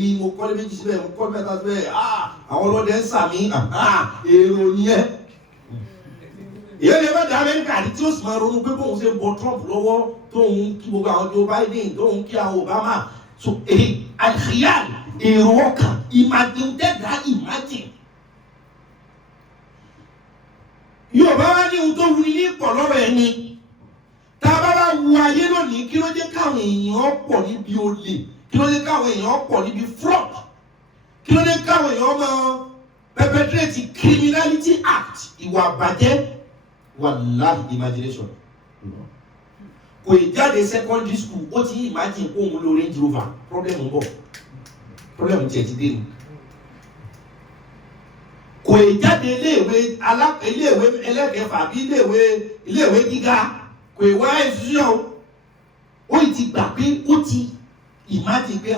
èmi mo kọ́lé méjì síbẹ̀ mo kọ́lé mẹ́ta síbẹ̀ àwọn ọlọ́dẹ ń sàmì èrò nìyẹn. èyí lè má dá Amẹ́ríkà ní tí ó sì máa ronú pé bóun ṣe ń bọ Trump lọ́wọ́ tóun kí gbogbo àwọn Joe Biden tóun kí àwọn Obama so àìsíyàn èrò ọkàn imagine Yorùbá wá ní ohun tó wuni ní pọ̀ lọ́rọ̀ ẹni tá a bá wá wu ayé lónìí kí ló jẹ́ káwọn èèyàn pọ̀ níbi olè kí ló jẹ́ káwọn èèyàn pọ̀ níbi fraud kí ló jẹ́ káwọn èèyàn máa perpetrate criminality act ìwà àbàjẹ́ wallahi imagination kò ì jáde secondary school ó ti imagine kó òun lo Range Rover problem ń bọ̀ problem tiẹ̀ ti dé ni kò ì jáde iléèwé ẹlẹ́kẹ̀ẹ́fà àbí iléèwé gíga kò ì wá institution ó ì ti gbà pé ó ti imagine pé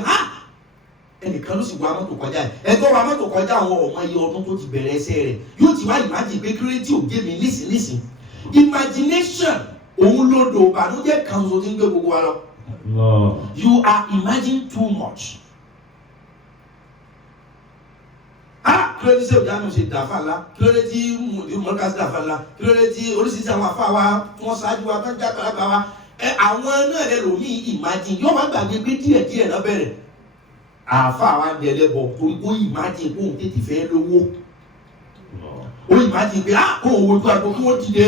ẹnìkan ló sì wá mọ́tò kọjá ẹgbẹ́ wa mọ́tò kọjá àwọn ọmọ iye ọdún tó ti bẹ̀rẹ̀ ẹsẹ̀ rẹ̀ yóò ti wá imagine pé kírẹ́tì òjé mi nísìn imagination òun ló do ìbànújẹ́ kan tó ti ń gbé gbogbo wa lọ. You are imagining too much. Kí ló dé sí òjá mi ṣe dàfà ńlá kí ló dé tí mọ̀lẹ́kàsí dàfà ńlá kí ló dé tí oríṣiríṣi àwọn afá wa tí wọ́n ṣáájú wa tó ń jáde lágbà wa àwọn náà lè lò ní imagine yóò wá gbàgbé pé díẹ̀díẹ̀ náà bẹ̀rẹ̀ àfá wa ń dẹ̀lẹ́ bọ̀ torí ó imagine kó òun tètè fẹ́ lówó ó imagine pé kó òun wojú àgbo kí wọ́n dìde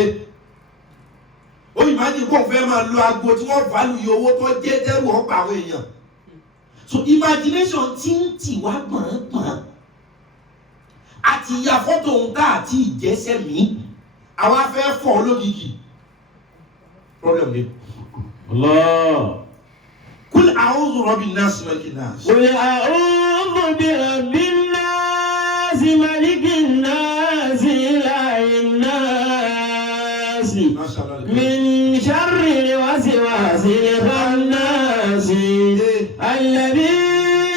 ó imagine kó òun fẹ́ máa lo àgbo tí wọ́n value iye owó tó jẹ́ tẹ́rù ọ̀pọ̀ àwọn èèyàn so imagination ti ń tì wá gbọ̀ngbọ̀n àti ya fọ́tò òun tá àti ìjẹsẹ̀ mi àwọn afẹ́ fọ́ lógìkì problem ni. Allah. Kul a'udhu birabbi nnas malikin nas. Qul a'udhu birabbin nas malikin nas ilahin nas min sharril waswasil khannas alladhi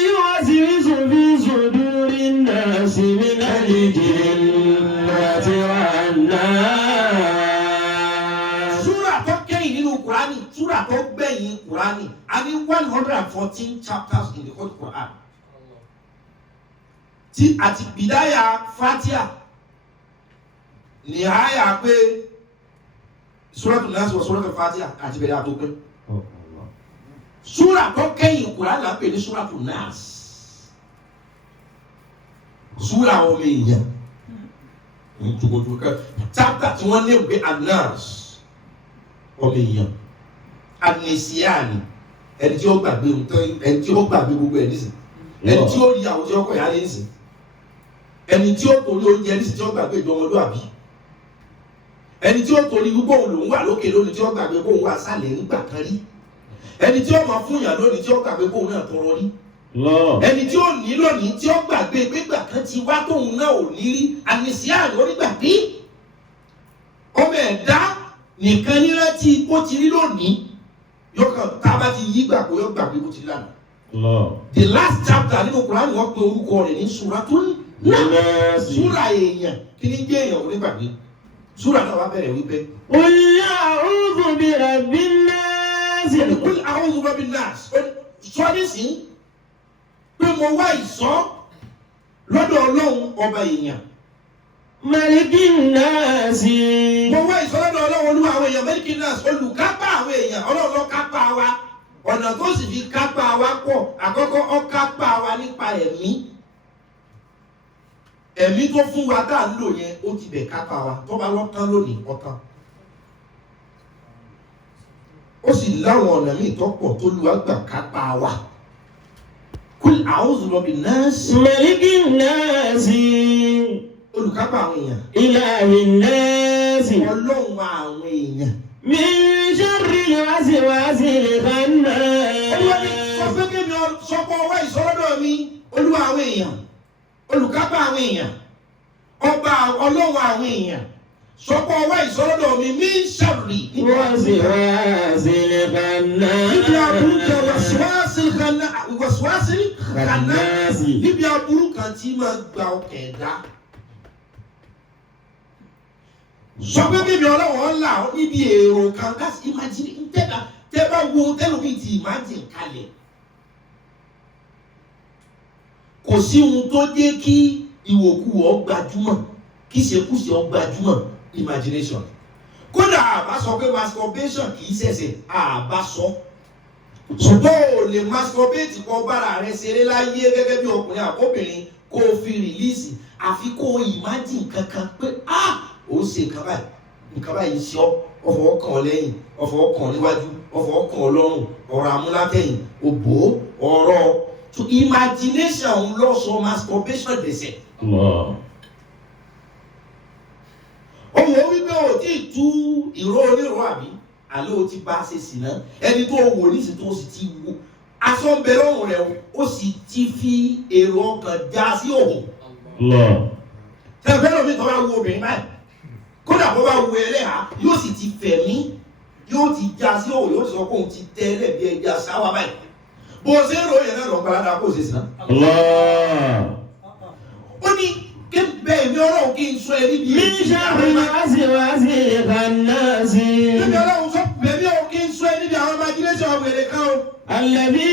yuwaswisu fi sudurin nas min al-jinnati wan nas. Surah tó gbẹ̀yìn Qur'ani a ní 114 chapters in the whole Qur'an tí àti bìdáyà Fatiha ní àyà pé Suratul Nas wa Suratul Fatiha àti bẹ̀rẹ̀ àtó pé surah tó kẹ́yìn Qur'an là ń pè ní Suratul Nas surah ọmọ èèyàn chapter tí wọ́n lé pé An-Nas ọmọ èèyàn An-Nisyani ẹni tí ó gbàgbé gbogbo ẹni sìn ẹni tí ó rí àwọn tí ó kọ̀ yá lé sìn ẹni tí ó torí oúnjẹ ní sìn tí ó gbàgbé ìjọ ọmọlúwàbí ẹni tí ó torí gbogbo òun lòún wà lókè lónìí tí ó gbàgbé kóun wà sálẹ̀ nígbà kan rí ẹni tí ó máa fún yàn lónìí tí ó gbàgbé kóun náà tọrọ rí ẹni tí ó ní lónìí tí ó gbàgbé gbégbà kan ti wá tóun náà ò ní rí An-Nisyani onígbàgbé ọmọ ẹ̀dá nìkan ní rántí bó ti rí lónìí yọkàn tá a bá ti yí gbàgbọ́ yọ gbàgbé bó ti lánàá. The last chapter nínú Kùránì wọ́n pe orúkọ rẹ̀ ní Suratul Nas. Súra èèyàn kí ni jẹ́ èèyàn onígbàgbé. Súra náà wá bẹ̀rẹ̀ wípé. Qul a'udhu birabbin nas. Qul a'udhu birabbin nas. Sọ nísìnyí pé mo wá ìsọ́ lọ́dọ̀ Ọlọ́run ọba èèyàn. Malikin nas. Mo wá ìsọ́lọ́dọ̀ Ọlọ́run olúwa àwọn èèyàn Malikin nas olùkápá àwọn èèyàn Ọlọ́run ló kápá wa ọ̀nà tó sì fi kápá wa pọ̀ àkọ́kọ́ ó kápá wa nípa ẹ̀mí tó fún wa tá à ń lò yẹn ó ti bẹ̀ kápá wa tó bá lọ́tán lónìí ọ̀tán ó sì láwọn ọ̀nà míì tó pọ̀ tó lu àgbà kápá wa. Kul a'udhu birabbin nas. Malikin nas. Olùkápá àwọn èèyàn. Ilahin nas. Ọlọ́run àwọn èèyàn. Min sharril waswasil khannas. Olúwa ní sọ pé kí mi sọpọ̀ ọwọ́ ìsọ́lọ́dọ̀ mi olúwa àwọn èèyàn olùkápá àwọn èèyàn ọba ọlọ́run àwọn èèyàn sọpọ̀ ọwọ́ ìsọ́lọ́dọ̀ mi min sharril waswasil khannas. níbi aburú kan waswasil khannas níbi aburú kan tí máa gba ọkàn ẹ̀dá. Sọ pé bíbí ọlọ́wọ́ ńlá níbi èrò kan láti imagine tẹ́ bá wo tẹ́lómi ti imagine kalẹ̀ kò sí ohun tó jẹ́ kí ìwòkuwò ó gbajúmọ̀ kí ìṣekúṣe ó gbajúmọ̀ imagination. Kódà àbá sọ pé masturbation kì í ṣẹ̀ṣẹ̀ àbá sọ. Ṣùgbọ́n ò lè masturbate kọ bára rẹ ṣeré láyé gẹ́gẹ́ bí ọkùnrin àbóbìnrin kó o fi rìlíìsì àfi kó o imagine kankan pé ó ṣe nǹkan báyìí ṣe ọ́ ọ̀fọ̀ kàn ọ́ lẹ́yìn ọ̀fọ̀ kàn ọ́ níwájú ọ̀fọ̀ kàn ọ́ lọ́rùn ọ̀rọ̀ amúlátẹ̀yìn òbò ọ̀rọ̀ to imagination lọ sọ masturbation dẹ̀sẹ̀. Ohun wípé o ti tú ìró onírò àbí àlẹ́ o ti bá ṣe sì ná ẹni tó wò nísì tó sì ti wò aṣọ ń bẹ lọ́rùn rẹ̀ ó sì ti fi èrò ọkàn já sí òhò. Tẹ̀fẹ́ lómi tó bá wo obìnrin báyìí kódà bó bá wo ẹlẹ́hà yóò sì ti fẹ̀mí yóò ti já sí òhò yóò sọ pé òun ti tẹ́lẹ̀ bí ẹja sáwà báyìí. Bó ṣe ń ròyìn náà lọ gbáradà kó ṣe sí ná. Ó ní kí bẹ́ẹ̀ ni ọlọ́run kí n sọ ẹ níbi Min sharri wasiwasil khannasi. Níbi ọlọ́run sọ bẹ́ẹ̀ ni ọlọ́run kí n sọ ẹ níbi àwọn imagination wèrè kan o. Alladhi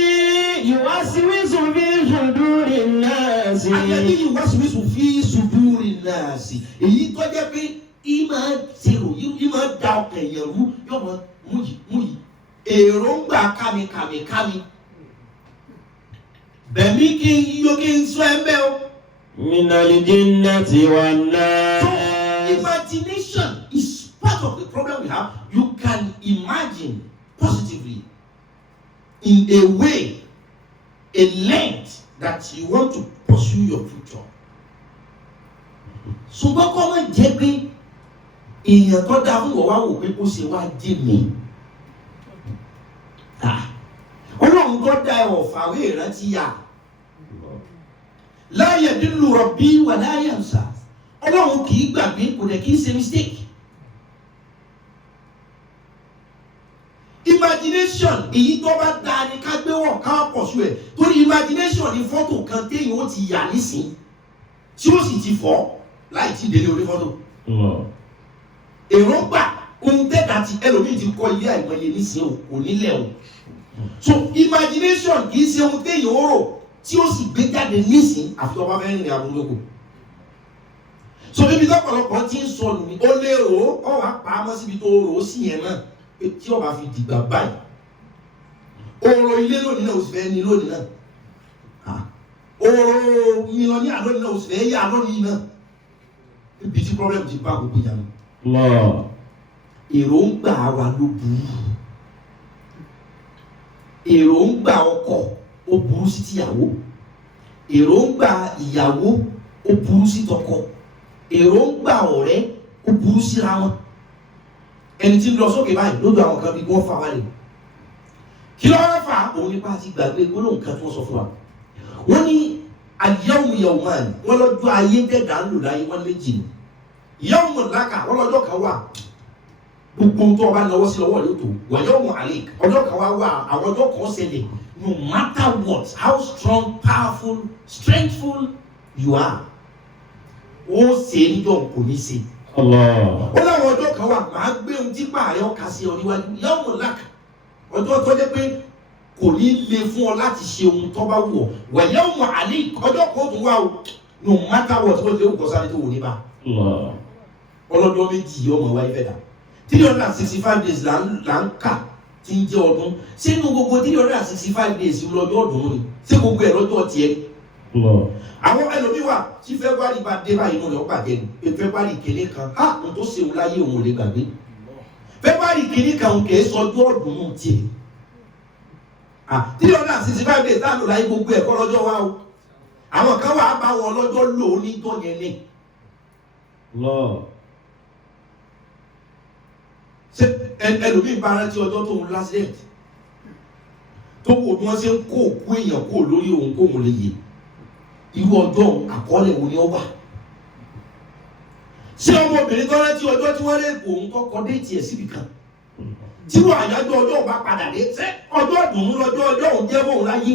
yuwaswisu fi sudurin nasi. Alladhi yuwaswisu fi sudurin nasi. Èyí tó jẹ́ pé ìmọ̀ da ọkàn èèyàn rú yóò mọ mú yìí. Èròǹgbà kàmìkàmì. Bẹ̀mí kí n sọ ẹ bẹ́ẹ̀ o. Minal jinnati wan nas. So imagination is part of the problem we have. You can imagine positively in a way, a length that you want to pursue your future. Ṣùgbọ́n kọ́ máa jẹ́ pé èèyàn tó dáa fún ìwọ̀wá wò pé kó ṣe wá dé mi. Ọlọ́run tó dá ẹ̀wọ̀ fàwé ìrántí yà. La yadillu rabbi wa la yansa. Ọlọ́run kì í gbàgbé kò dẹ̀ kì í ṣe mistake. Imagination èyí tó bá dáa ni ká gbé wọ̀ ká pọ̀ sí ẹ̀ torí imagination ni fọ́tò kan téèyàn ó ti yà nísìn tí ó sì ti fọ́ láì tí délé orí fọ́tò. Èròǹgbà ohun tẹ́ta ti ẹlòmíì ti kọ́ ilé àìmọye nísìn o kò nílẹ̀ o. So imagination kì í ṣe ohun téèyàn ó rò tí ó sì gbé jáde nísìn àfi ọba fẹ́ rìnrìn àbúrò. So ibi tọ́pọ̀lọpọ̀ ti ń sọnù ni ó lérò ó wà pamọ́ síbi tó rò ó sì yẹn náà pé tí ọba fi dìgbà báyìí ọ̀rọ̀ ilé lónìí náà ó sì fẹ́ ní lónìí náà ọ̀rọ̀ mílíọ̀nìyà lónìí náà ó sì fẹ́ yà lónìí náà ibi tí problem ti bá gbogbo yà lọ. Èròǹgbà wa ló burú èròǹgbà ọkọ ó burú sí tìyàwó èròǹgbà ìyàwó ó burú sí tọkọ èròǹgbà ọ̀rẹ́ ó burú síra wọn. Ẹni tí ń lọ sókè báyìí lójú àwọn kan bí wọ́n fà wálé kí ló wá fà òun nípa ti gbàgbé gbólóhùn kan tí wọ́n sọ fún wa. Wọ́n ní al-yawmu yawman wọ́n lọ́jọ́ ayé tẹ̀dá ń lò láyé wọ́n méjì ni yawmun laka wọ́n lọ́jọ́ kan wà gbogbo tó ọba náwó sí lọ́wọ́ yóò tó wa yawmun alayk ọjọ́ kan wà àwọn ọjọ́ kan ṣẹlẹ̀ no matter what how strong powerful strengthful you are ó ṣe níjọ́ kò ní ṣe. Ó láwọn ọjọ́ kan wà máa gbé ohun tí pààrẹ ọkà sí ọ níwájú yawmun laka ọjọ́ tó jẹ́ pé kò ní le fún ọ láti ṣe ohun tó bá wù ọ́ wa yawmun alayk ọjọ́ kan tó wà o no matter what ó lè kọ́ sáré tó wò ní bá. Ọlọ́jọ́ méjì ọmọ wa ifẹ̀ dà 365 days là ń kà tí ń jẹ́ ọdún ṣé inú gbogbo 365 days lọ́jọ́ ọdún ni ṣé gbogbo ẹ̀ lọ́jọ́ tiẹ̀. Àwọn ẹlòmíwà tí February bá dé báyìí inú rẹ̀ ó bàjẹ́ ni February kìíní kan n tó ṣe òun láyé òun ò lè gbàgbé February kìíní kan kìí sọjọ́ ọdún tiẹ̀ 365 days láàánú láyé gbogbo ẹ̀kọ́ lọ́jọ́ wa o àwọn kan wà á bá wọn lọ́jọ́ lò ó ní tọ́yẹn ní. Ṣé ẹlòmíì bá rántí ọjọ́ tó ń lásìlẹ̀tì tó wò bí wọ́n ṣe ń kó òkú èèyàn kó lórí òun kó òun lè yè irú ọjọ́ àkọọ́lẹ̀ wo ni ó wà. Ṣé ọmọbìnrin tó rántí ọjọ́ tí wọ́n lè kó òun kọ́kọ́ déètì ẹ̀ síbi kan tí wọ́n àyájọ́ ọjọ́ bá padà dé ṣé ọjọ́ ìdùnnú lọ́jọ́ òun jẹ́ òun láyé.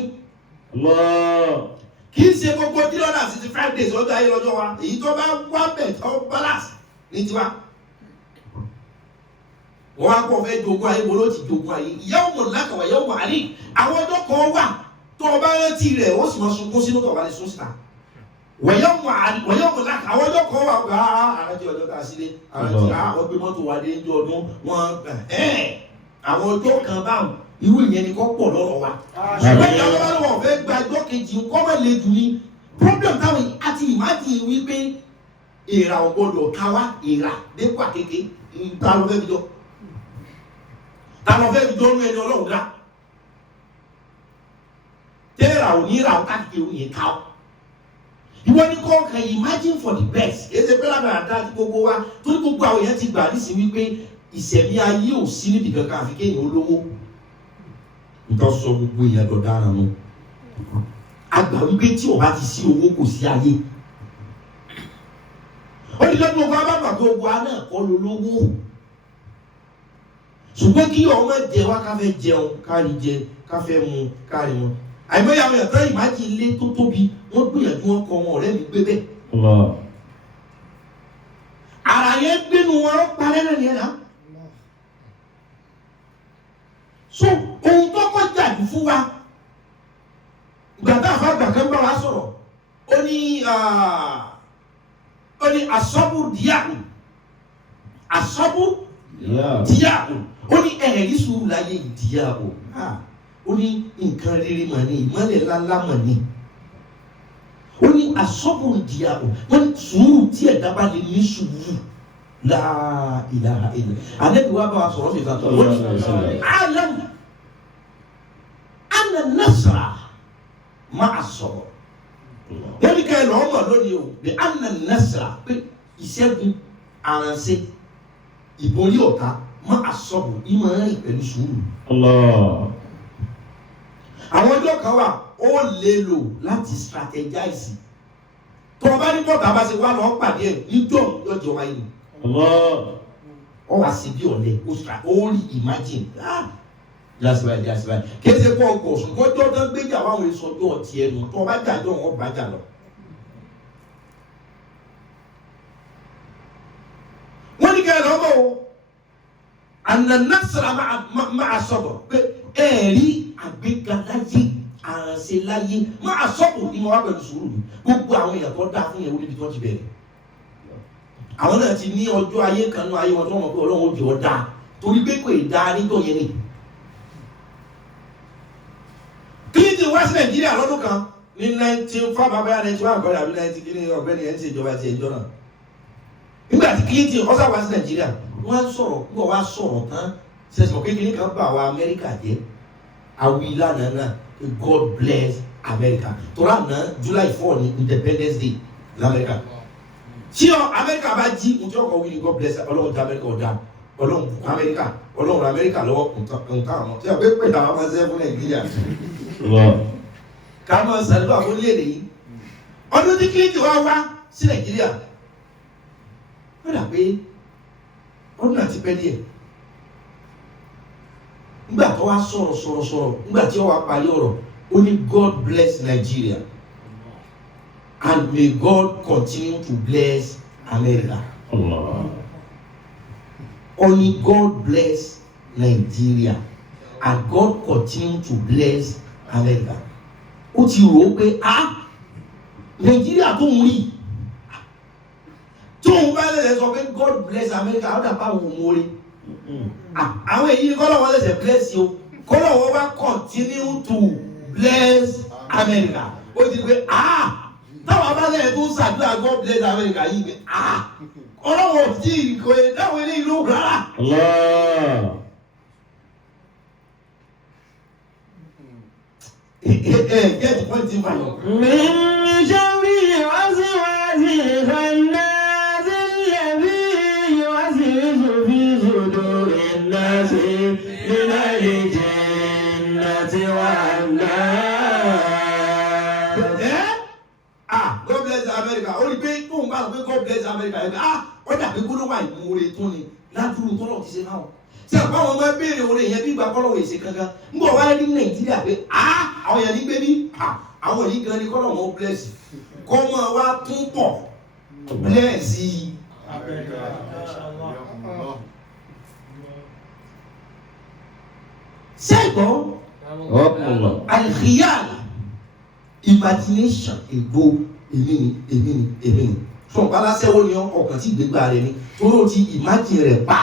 Kì í ṣe gbogbo 365 days ọjọ́ ayé lọ́jọ́ wa èyí tó bá wá bẹ̀ tó balance ní tiwa. Wọ́n á kọ́ fẹ́ jogún ayé wo ló ti jogún ayé yawmun laka wa yawmun alayk àwọn ọjọ́ kan wà tó o bá rántí rẹ̀ ó sì máa sunkún sínú tó o bá lè sún síta wọ̀nyọ́ mọ̀ láka àwọn ọjọ́ kan wà pé àrántí ọjọ́ tá a sílé àrántí àwọn gbé mọ́tò wa dé ní ọdún wọn àwọn ọjọ́ kan báwọn irú ìyẹn ni kò pọ̀ lọ́rọ̀ wa ṣùgbọ́n ìyá ọlọ́wọ́ lọ́wọ́ fẹ́ gba ẹjọ́ kejì kọ́ mọ̀ lè dùn ní problem táwọn àti ìmáàtì wípé ìrà ọ̀gbọ́dọ̀ káwá ìrà dépò àkékè ta ló fẹ́ fi jọ ní ẹni ọlọ́run dá tẹ́lẹ̀ ò ní ìrà káàkiri òun yẹn káwọ́ ìwọ ní kọ́ kan imagine for the best èsè pé lábẹ́ àdá àti gbogbo wa torí gbogbo àwọn èèyàn ti gbà nísìn wípé ìṣẹ̀mí ayé ò sí níbi kankan àfi kéèyàn olówó nítorí sọ gbogbo èèyàn tó dára nù àgbà wípé tí o bá ti sí owó kò sí ayé ó ní lọ́dún ogun abábà pé ogun aná kọ́ ló lówó ṣùgbọ́n kí ọmọ jẹ wá káfẹ́ jẹun kárí jẹ káfẹ́ mu kárí mu àìmọye àwọn èèyàn tán ìmájì ilé tó tóbi wọ́n gbìyànjú wọn kọ wọn ọ̀rẹ́ mi gbé bẹ́ẹ̀. ara yẹn gbénu wọn parẹ́ náà nìyẹn náà. so ohun tó kọjá jù fún wa gbàtà àfàgbà kan bá wa sọ̀rọ̀ ó ní asọ́bù díàkù ó ní ẹ̀rí sùúrù láyé ìdíyàwó ó ní nǹkan rere mà ní ìmọ̀lẹ̀ ńláńlá mà ní ó ní asọ́bùrù díàwó wọ́n ní sùúrù tí ẹ̀dá bá lè ní sùúrù la ilaha illa Ànábì wa bá wa sọ̀rọ̀ fìfà tó wọ́n ní alam anna nasra ma'a sabr wọ́n ní kẹ́hìn lọ́wọ́ mọ̀ lónìí o bí anna nasra pé ìṣẹ́gun àránṣẹ́ ìborí ọ̀tá ma'a sabr ìmọ̀ rìn pẹ̀lú sùúrù. Àwọn ọjọ́ kan wà ó lè lò láti strategize tó o bá ní bọ́ọ̀tà bá ṣe wá lọ́ọ́ pàdé ẹ̀ níjọ́ lọ́jọ́ wáyé ni ọ wá sí bí ọ̀lẹ́ ó rí imagine jásíbáyé kéde kọ́ ọkọ̀ ọ̀sùn kọjọ́ tó ń gbéjà wáwọn èso ọjọ́ ọ̀tí ẹnu tó o bá jàjọ́ wọn bá jà lọ. wọ́n ní kẹ́hìn lọ́wọ́ o ànànásàrà máa sọ̀rọ̀ pé ẹ̀rí àgbégaláyé àrànṣeláyé máa sọ̀rọ̀ ní wọn wá pẹ̀lú sùúrù mi gbogbo àwọn èèyàn tó dá fún yẹn wọlé ibi tí wọ́n ti bẹ̀rẹ̀ àwọn náà ti ní ọjọ́ ayé kan ní ayé wọn tó wọn pé ọlọ́run ó jẹ́ ọ dáa torí pé kò ì dáa níjọ́ yẹn ni. Clinton wá sí Nàìjíríà lọ́dún kan ní 19 fábàbáyà 91 kọ́ni àbí 90 kí ni ọ̀gbẹ́ni yẹn ń ṣèjọba ti ẹjọ́ náà nígbà tí Clinton ọ̀sà wá sí Nàìjíríà wọ́n sọ̀rọ̀ gbọ́ wá sọ̀rọ̀ tán sẹ́sìmọ̀ kékeré kan bá wa Amẹ́ríkà jẹ́ awila nana God bless America tora na July 4 ní Independence Day l'Amẹ́ríkà tí Amẹ́ríkà bá jí ní ọkọ̀ wí ní God bless ọlọ́run tí Amẹ́ríkà ọ̀dà ọlọ́run Amẹ́ríkà lọ́wọ́ nǹkan àmọ́ tí a bẹ́ pẹ̀lú àwọn ọmọ ẹsẹ̀ fún Nàìjíríà ká mọ̀ sàlùbà fún léèrè yìí ọdún tí Clinton wá sí Nàìjíríà wọ́n dà pé ọdún àti pẹ́lí ẹ̀ nígbà tó wá sọ̀rọ̀ nígbà tí ó wá parí ọ̀rọ̀ ó ní God bless Nigeria and may God continue to bless America. Only God bless Nigeria and God continue to bless America. Ó ti rò ó pé Nàìjíríà tó ń rí tó ń bá lè sọ pé God bless America ó dàbá àwọn ọmọ rẹ̀ àwọn èyí kọ́lọ̀ wọn lẹ́sẹ̀ bless you kọ́lọ̀ wọn wá continue to bless America ó ti pé táwọn abájẹ́ tó ń ṣàdúrà God bless America yìí pé ọlọ́wọ́ tí kò yẹ dáwọn ilé ìlú rárá. Get the point in mind. من شر وسواس الخناس الذي يوسوس في صدور الناس من الجنة والناس. God bless America. Ó rí pé tó ń bá sọ pé God bless America ẹ̀ ó dàbí gbólóhùn àìmúre tó ni ládùúgbò tọ́lọ̀ ti ṣe náà. Ṣé àpá àwọn ọmọ béèrè orin yẹn bí ìgbà kọ́lọ̀ wò ṣe kankan ń bọ̀ wáyé ní Nàìjíríà pé àwọn yẹn ní gbé ní àwọn yìí gan ni kọ́lọ̀ wọn bless kọ́ mọ́ wa tún pọ̀ bless ṣẹ́gbọ́n alìkìyàlì imagination ègbò èmi ni fún ọ̀pálásẹ́wó ni ọkàn tí ìgbégbá rẹ̀ ni torí ó ti imagine rẹ̀ pa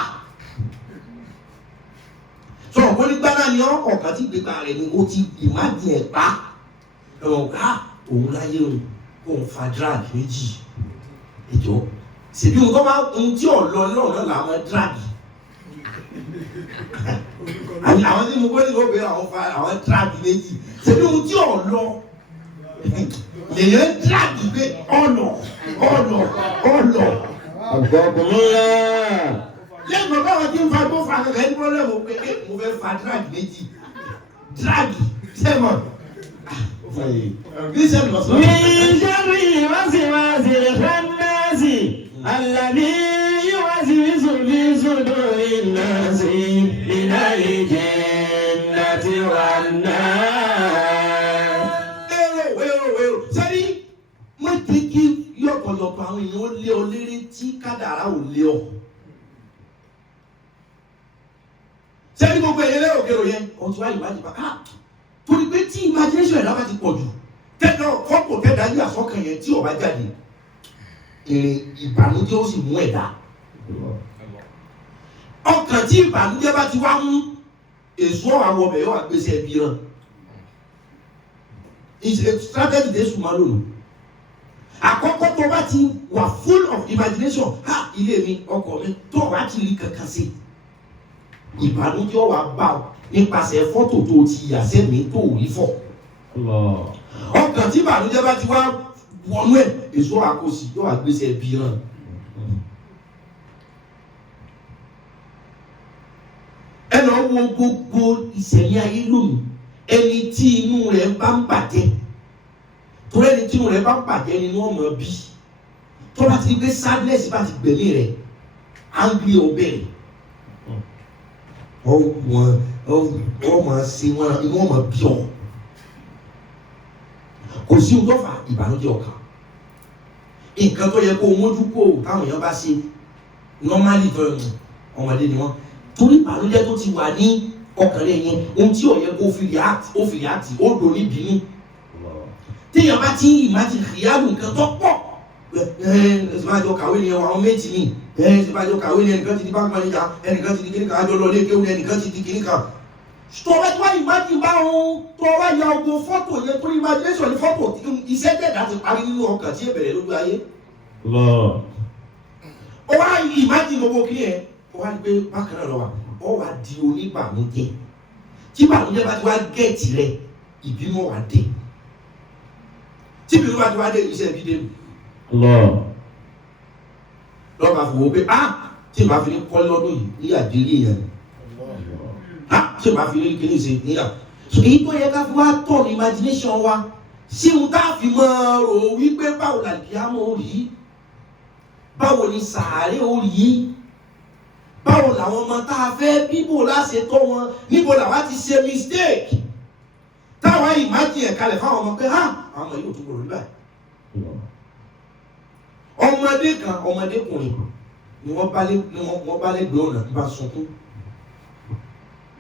fún ọ̀pọ̀lígbára ni ọkàn tí ìgbégbá rẹ̀ ni ó ti imagine rẹ̀ pa ẹ̀wọ̀n ká òun láyé òun fa drag méjì ìjọ ṣèbí ohun tó bá ohun tí ò lọ náà làwọn drag àwọn tí mo gbé ní ọgbẹ́ àwọn drag méjì ṣèbí ohun tí ò lọ lèyàn drag gbé ọ̀nà lẹ́yìn bàbá wọn tí ń fa gbó fa kankan ní pọ́lẹ́mù pé mo fẹ́ fa drag méjì drag sẹ́mọ̀ من شر الوسواس الخناس الذي يوسوس في صدور الناس من الجنة والنار. sẹ́rí mo ti kí yọ̀pọ̀lọpọ̀ àwọn èèyàn ó lé ọ léré tí kádàrá ò lé ọ. sẹ́rí gbogbo èèyàn lérò kérò yẹn ọ̀tún wáyé wáyé bá torí pé tí imagination ẹ̀dá bá ti pọ̀ jù tẹ́lẹ̀ fọ́pọ̀ tẹ́lẹ̀ ayé àsọ́kàn yẹn tí ọba jáde ìrìn ìbànújẹ́ ó sì mú ẹ̀dá ọkàn tí ìbànújẹ́ bá ti wá mú èso àwọn ọbẹ̀ yóò wá gbèsè ẹbí rán strategy dé sùnmọ́ lónìí àkọ́kọ́ tó bá ti wà full of imagination ilé mi ọkọ mi tó o bá ti rí kankan sí ìbànújẹ́ wà bá ọ nípasẹ̀ fọ́tò tó ti yà sẹ́mi tó rí fọ́. ọkàn tí ìbànújẹ́ bá ti wá wọnú ẹ̀ èso àkóso yóò wá gbèsè ẹbí hàn. ẹ lọ wo gbogbo ìṣẹ̀lẹ̀ ayé lónìí ẹni tí inú rẹ̀ bá ń bàjẹ́ torí ẹni tí inú rẹ̀ bá ń bàjẹ́ ni wọ́n mọ̀ bí tó bá ti gbé sadness bá ti gbẹ̀mí rẹ̀ angry ọbẹ̀ rẹ̀ wọ́n máa ṣe wọ́n máa bí ọ kò sí ohun tó fà ìbànújẹ́ ọkàn nǹkan tó yẹ kó mójú kó táwọn èèyàn bá ṣe normally tó ọmọdé ni wọ́n torí ìbànújẹ́ tó ti wà ní ọkàn rẹ̀ yẹn ohun tí ò yẹ kó fi react ó lò ní bínú téèyàn bá ti ń imagine ìyáàlú nǹkan tó pọ̀ ẹ̀sìnbájọ kàwé ni àwọn méjì ní ẹ̀sìnbájọ kàwé ni ẹnìkan ti di bank manager ẹnìkan ti di kíníkà àjọ lọ lé kéwù ẹnìkan ti di kíníkà tọ́wọ́ tí wọ́n imagine bá wọn tọ́wọ́ ya ogun fọ́tò yẹn tó imagination ní fọ́tò iṣẹ́ tẹ̀dá ti parí nínú ọkàn tí ìbẹ̀rẹ̀ lójú ayé ó wá imagine gbogbo kí yẹn ó wá ní pé bákan náà lọ wà ó wá di oníbànújẹ́ tí ìbànújẹ́ bá ti wá gẹ̀ẹ́tì rẹ̀ ìbínú wà dé tí ìbínú bá ti wá dé iṣẹ́ bí dé lọ́ba fòwò pé tí ìbá fi ní kọ́ lọ́dún yìí ní àdírí yẹn tí ìbá fi ní kíní ṣe níyà èyí tó yẹ ká fi wá tọ̀ ní imagination wa sí ohun tá a fi máa rò wípé báwo la kí á mọ̀ ó rí báwo ni sàárè ó rí báwo làwọn ọmọ tá a fẹ́ bíbò láṣẹ tọ́ wọn níbo làwa ti ṣe mistake táwa imagine kalẹ̀ fáwọn ọmọ pé àwọn ọmọ yóò tún gbòòrò rí báyìí ọmọdékùnrin ni wọ́n bá lẹ́gbẹ̀ẹ́ ọ̀nà bá sunkún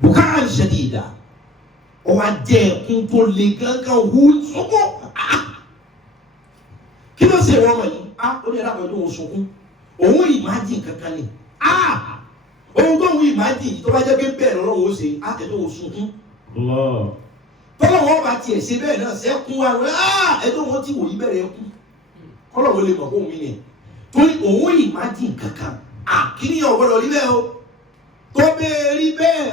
bukaan ṣẹ̀dídà ọwọ́ adé ẹkún tó le gángan hu sunkún kí ló ṣe wọ́n wọ̀nyí ó ní ẹ̀dá pẹ̀lú òun sunkún òun imagine kankan ni ohun tó ń imagine tó bá jẹ́ pé bẹ́ẹ̀ lọ́wọ́ ó ṣe ẹ̀dá òun sunkún tọ́lọ́ wọn bá tiẹ̀ ṣe bẹ́ẹ̀ náà sẹ́kún wa ẹ̀dá wọn ti wò yí bẹ̀rẹ̀ ẹkún kọ́lọ̀wọ́ lè mọ̀ fún mi ni torí òun imagine kankan àkíníyàn ọ̀gbọ́dọ̀ rí bẹ́ẹ̀ o tó bẹ́ẹ̀ rí bẹ́ẹ̀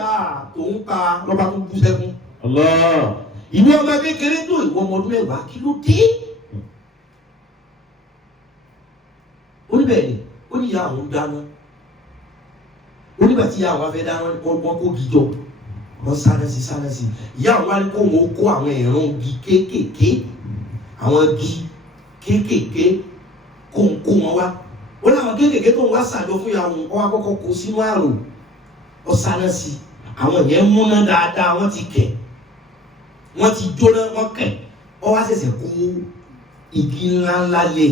tòun pa lọ́ba tó bú sẹ́kún ìwé ọmọ kékeré tó ìwọ ọmọ ọdún mẹ́wàá kí ló dé ó ní bẹ́ẹ̀ ni ó ní ìyá àwọn dáná ó nígbà tí ìyá àwọn afẹ́ dáná wọ́n kó gíjọ wọ́n sáré sí ìyá àwọn wá ní kó wọn kó àwọn ẹ̀ràn igi kéékèèké àwọn igi kéékèèké kó wọn wá ó láwọn kéékèèké tó ń wá sàjọ fún ìyàwó ọ wá kọ́kọ́ kó sínú àrò ọ sáná sí àwọn yẹn múná dáadáa wọ́n ti kẹ̀ wọ́n ti jóná wọ́n kẹ̀ ọ wá ṣẹ̀ṣẹ̀ kó igi ńláńlá lé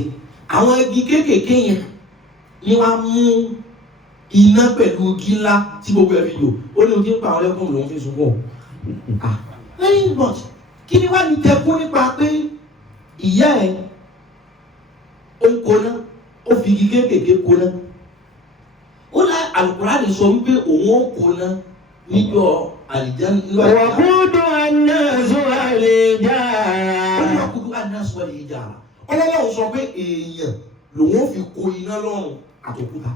àwọn igi kéékèèké yẹn ni wọ́n mú iná pẹ̀lú igi ńlá tí gbogbo ẹ̀ fi yò ó ní ojú ń pa àwọn ẹlẹ́kùn lòún fi sunkún lẹ́yìn bọ̀t kí ni wá ní tẹkún nípa pé ìyá ẹ̀ ó ń koná ó fi igi kéékèèké koná ó lá Al-Qur'ani sọ wípé òun ó koná níjọ́ àlìjánnà وقود الناس والحجارة wàkúdù an-nas wal-hijara ọlọ́lọ́run sọ pé èèyàn lòun ó fi ko iná lọ́rùn àtòkúta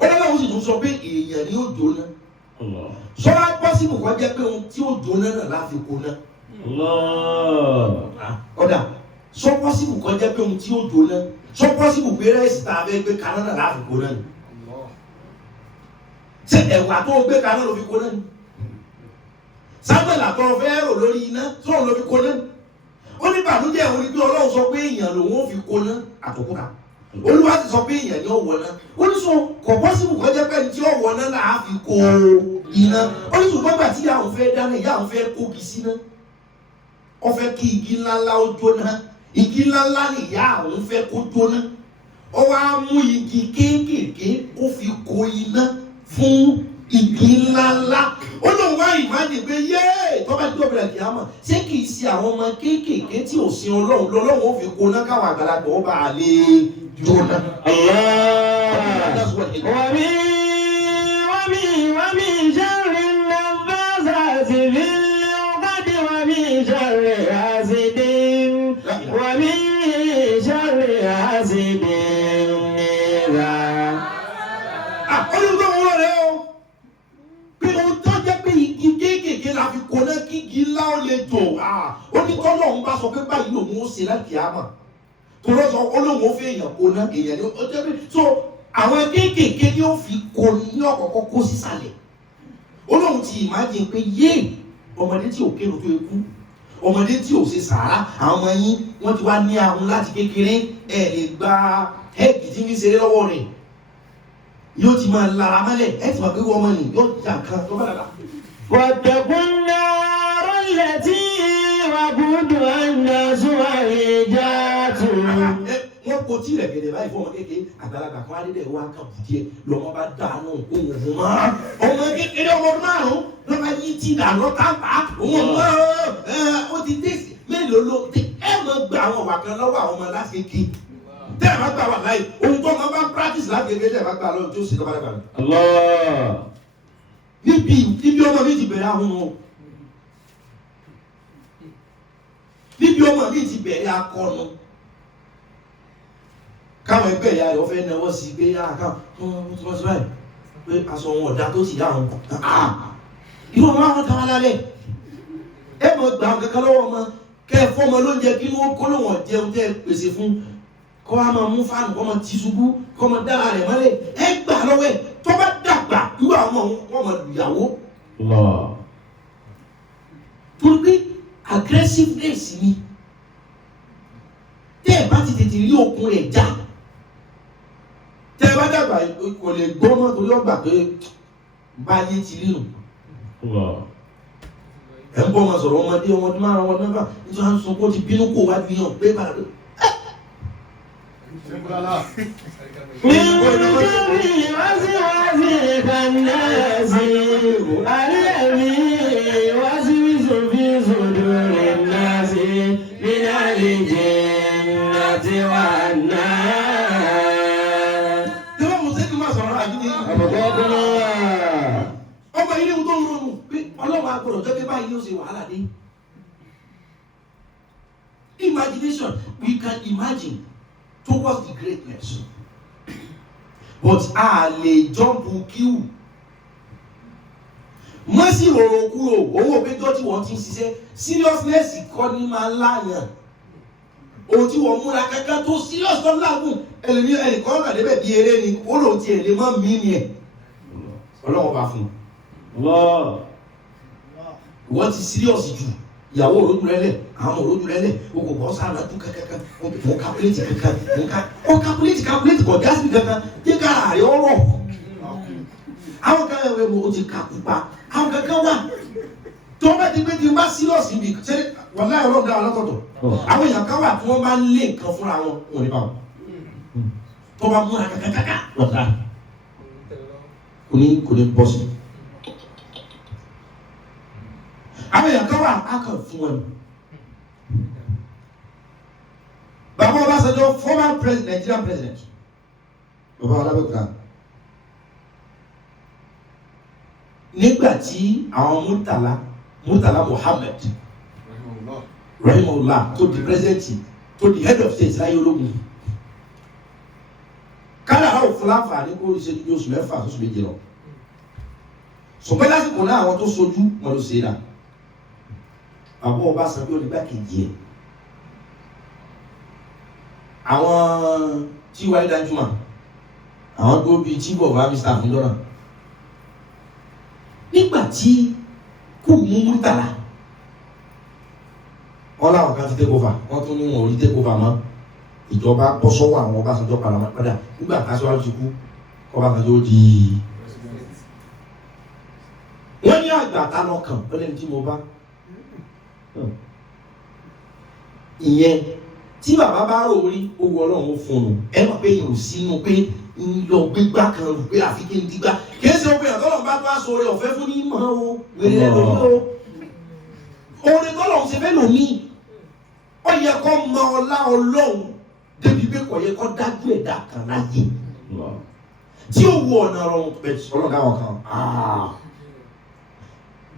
ọlọ́lọ́run sì tún sọ pé èèyàn ni ó jóná sọ́wọ́ pọ́sibù kọ́ jẹ́ pé ohun tí ó jóná náà láfi koná ọ̀dà sọ pọ́sibù kọ́ jẹ́ pé ohun tí ó jóná sọ pọ́sibù pé rẹ́sì tá a fẹ́ gbé kaná náà láfi koná ni ṣé ẹ̀wà tó gbé kaná ló fi koná ni sábẹ̀là tó fẹ́ rò lórí iná tó ló fi koná ni ó ní bànújẹ́ òun ni pé Ọlọ́run sọ pé èèyàn lòun ó fi koná àtòkúta Olúwa ti sọ pé èèyàn ni ó wọ̀ náà ó ní sọ kò pọ́sibù kọ́ jẹ́ pé ẹni tí ó wọ̀ náà là á fi kó iná ó ní ṣùgbọ́n gbà tí ìyá àwọn fẹ́ dáná ìyá àwọn fẹ́ kógi síná ó fẹ́ kí igi ńláńlá ó jóná igi ńláńlá ni ìyá àwọn fẹ́ kó jóná ó wá mú igi kéékèèké ó fi kó iná fún igi ńláńlá ó lóun wá ìmájì pé yéé tó bá tó bẹ̀rẹ̀ kíámà ṣé kì í ṣe àwọn ọmọ kéékèèké tí ò sin Ọlọ́run lọ́lọ́run ó fi kóná káwọn àgbàlagbà ó bá a lè jóná. ومن شر النفاثات في العقد ومن شر حاسد إذا olùdókòwò rẹ o pé ohun tó jẹ́ pé igi kéékèèké la fi kóná kí igi ńlá ó lè jò ó ní tọ́lọ̀ ń bá sọ pé báyìí lòun ó ṣe láti àmà tó lọ sọ olóhùn ó fẹ́ èèyàn kóná èèyàn ni ó jẹ́ pé so àwọn kéékèèké ni ó fi kó ní ọ̀kọ̀ọ̀kọ̀ kó sísàlẹ̀ olóhùn ti imagine pé yé ọmọdé tí ò kéwòn tó ekú ọmọdé tí ò ṣe sàárà àwọn ọmọ yín wọ́n ti wá ní ahun láti kékeré ẹ̀ lè gba ẹ́ẹ̀kì tí ń fi ṣeré lọ́wọ́ rẹ̀ yóò ti máa lara mọ́lẹ̀ ẹ̀ ti máa pé wọ́n mọ́ ni yóò jà kan tó bá dàda. واتقوا النار التي وقودها الناس والحجارة wọ́n kò tí rẹ̀ gẹ̀dẹ̀ báyìí fún ọmọ kékeré àgbàlagbà kan adé wá kàn bùdí ẹ̀ lọ́mọ bá dànù òun òun mọ́ ọmọ kékeré ọmọ márùn-ún lọ́mọ yìí ti dànù tápá òun mọ́ ó ti tẹ̀sí mélòó ló ẹ̀ mọ̀ gba àwọn ọ̀wà kan lọ́wọ́ àwọn ọmọ láti kékeré tẹ́ ẹ̀ bá gbà wà láyé ohun tó máa bá practice láti kékeré tẹ́ ẹ̀ bá gbà lọ́wọ́ tó sì lọ́ba dàgbà. níbi ọmọ mi ti bẹ̀rẹ̀ ahun wọn níbi ọmọ mi ti bẹ̀rẹ̀ akọnu káwọn ẹgbẹ́ ìyá rẹ̀ ọ̀fẹ́ náwó sí pé wọ́n ti báyìí pé aṣọ wọn ọ̀dà tó sì dáhùn irú ọmọ àwọn táwọn lálẹ́ ẹ mọ̀ gbà kankan lọ́wọ́ ọmọ kẹ́ ẹ fọ́mọ lóúnjẹ kí wọ́n kó lóun ọ̀jẹun tẹ́ ẹ pèsè fún kọ́ wa máa mú fáànù kọ́ máa ti ṣubú kọ́ máa dára rẹ̀ mọ́lẹ̀ ẹ gbà lọ́wọ́ ẹ tó bá dàgbà irú àwọn wọn máa lùyàwó. torí pé aggressiveness ni tẹ́ ẹ bá ti tètè rí okun rẹ̀ já tẹ́ ẹ bá dàgbà kò lè gbọ́ mọ́ torí ọgbà pé báyé ti rí nù. ẹ ń bọ́ ọmọ sọ̀rọ̀ ọmọdé ọmọdún márùn-ún ọmọdún mẹ́fà nítorí àwọn sọ pé ó ti bínú kó wájú yàn pé padà pé. من شر وسواس الخناس الذي يوسوس في صدور الناس من الجنة والناس. ọmọ ilé ń tó ń ronú pé ọlọ́wọ́ agbọ̀rọ̀ jẹ́ pé báyìí yóò ṣe wàhálà dé. Imagination, we can imagine towards the greatness, but a lè jump queue. Má sì rorò kúrò owó péjọ tí wọ́n ti ń ṣiṣẹ́ seriousness kọ́ ní máa ń láàyàn ohun tí wọ́n múra kankan tó serious tó lágùn ẹnìkan ọ̀gá débẹ̀ bí eré ni ó lòun ti ẹ̀ lè má mí ni ẹ̀ ọlọ́wọ́ bá fún un wọ́n ti serious jù ìyàwó òrojú rẹ lẹ̀ àwọn òrojú rẹ lẹ̀ o kò bọ́ sáà lọ́dún kankan mo calculate kankan mo calculate kọ̀ gáàsì kankan dé kára rẹ ọ̀rọ̀ àwọn kan ẹ̀wẹ̀ mo ti kà pupa àwọn kankan wà tó bá ti pé ti bá serious bí ṣe wọ́n láyọ̀ ọlọ́run dára lọ́tọ̀ọ̀tọ̀ àwọn èèyàn kan wà tí wọ́n bá ń lé nǹkan fúnra wọn wọn ní báwọn tó bá múra kankan lọ́tà kò ní bọ́ sí. àwọn èèyàn kan wà á kàn fún wọn Bàbá Ọbásanjọ́ former president Nigerian president bàbá Alábẹ́òkúta nígbà tí àwọn Murtala Muhammed rahimahullah tó di president tó di head of state láyé ológun kádàrá òfin láǹfààní kó ṣe ní oṣù mẹ́fà tó oṣù méje lọ ṣùgbọ́n lásìkò náà àwọn tó sojú wọn ló ṣe é dà bàbá Ọbásanjọ́ onígbàkejì ẹ̀ àwọn tí wáyé Danjuma àwọn tó bí chief of army staff ń lọ́nà nígbà tí kò mú Murtala wọn làwọn kan ti take over wọn tún ní wọn ò rí take over mọ́ ìjọba bọ́ sọ́wọ́ àwọn Ọbásanjọ́ padà nígbà tásíwájú ti kú Ọbásanjọ́ di wọ́n ní àgbà tá lọ́kàn lọ́lẹ́ni tí mo bá ìyẹn tí bàbá bá rò rí owó Ọlọ́run fún un ẹ mọ̀ pé yìí ò sínú pé ń lọ gbégbá kan rò pé àfi kí n dígbá kì í ṣe pé àtọ́lọ́run bá tó aṣọ rẹ̀ ọ̀fẹ́ fún ní mọ́ o wèrè rẹ̀ lómi o orin tọ́lọ́run ṣe fẹ́ lòmí ó yẹ kó mọ ọlá Ọlọ́run débi pé kò yẹ kó dájú ẹ̀dá kan láyé tí ó wù ọ̀nà ọ̀run bẹ̀ ọlọ́gá wọn kan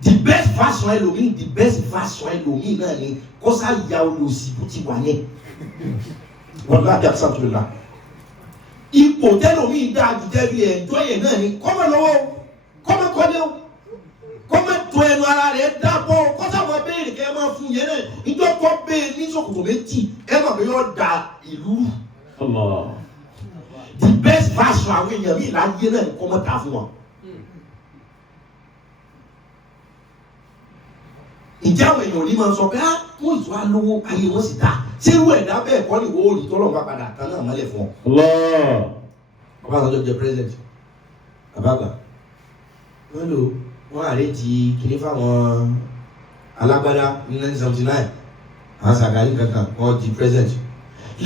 the best version ẹlòmíì the best version ẹlòmíì náà ni kó sá ya olùsí bó ti wà yẹn wọn láti àtúntò ipò tẹlòmíì dáa ju tẹ́lẹ̀ ẹ̀jọ́ yẹn náà ni kọ́mọ lọ́wọ́ kọ́mọ kọ́lé o kọ́mọ tó ẹnu ara rẹ̀ dábọ̀ kọ́sàmọ́ béèrè kẹ́ ẹ máa fún yẹn náà ìjọ tó béèrè ní ṣòkòtò méjì ẹ mọ̀ pé yóò da ìlú the best version àwọn èèyàn mi láyé náà ni kọ́mọ ta fún wọn. ìjà àwọn èèyàn ò ní máa sọ pé wọ́n ìtọ́ alówó ayé wọ́n sì dá sírú ẹ̀dá bẹ́ẹ̀ kọ́ ni wọ́n rí tọ́lọ́ bá padà tán náà mọ́lẹ̀ fún ọ. Ọbásanjọ́ jẹ president àbágbà wọ́n lò wọ́n àrètí kìíní fáwọn alágbádá ní 1979 àwọn Sàgárí kankan wọ́n di president.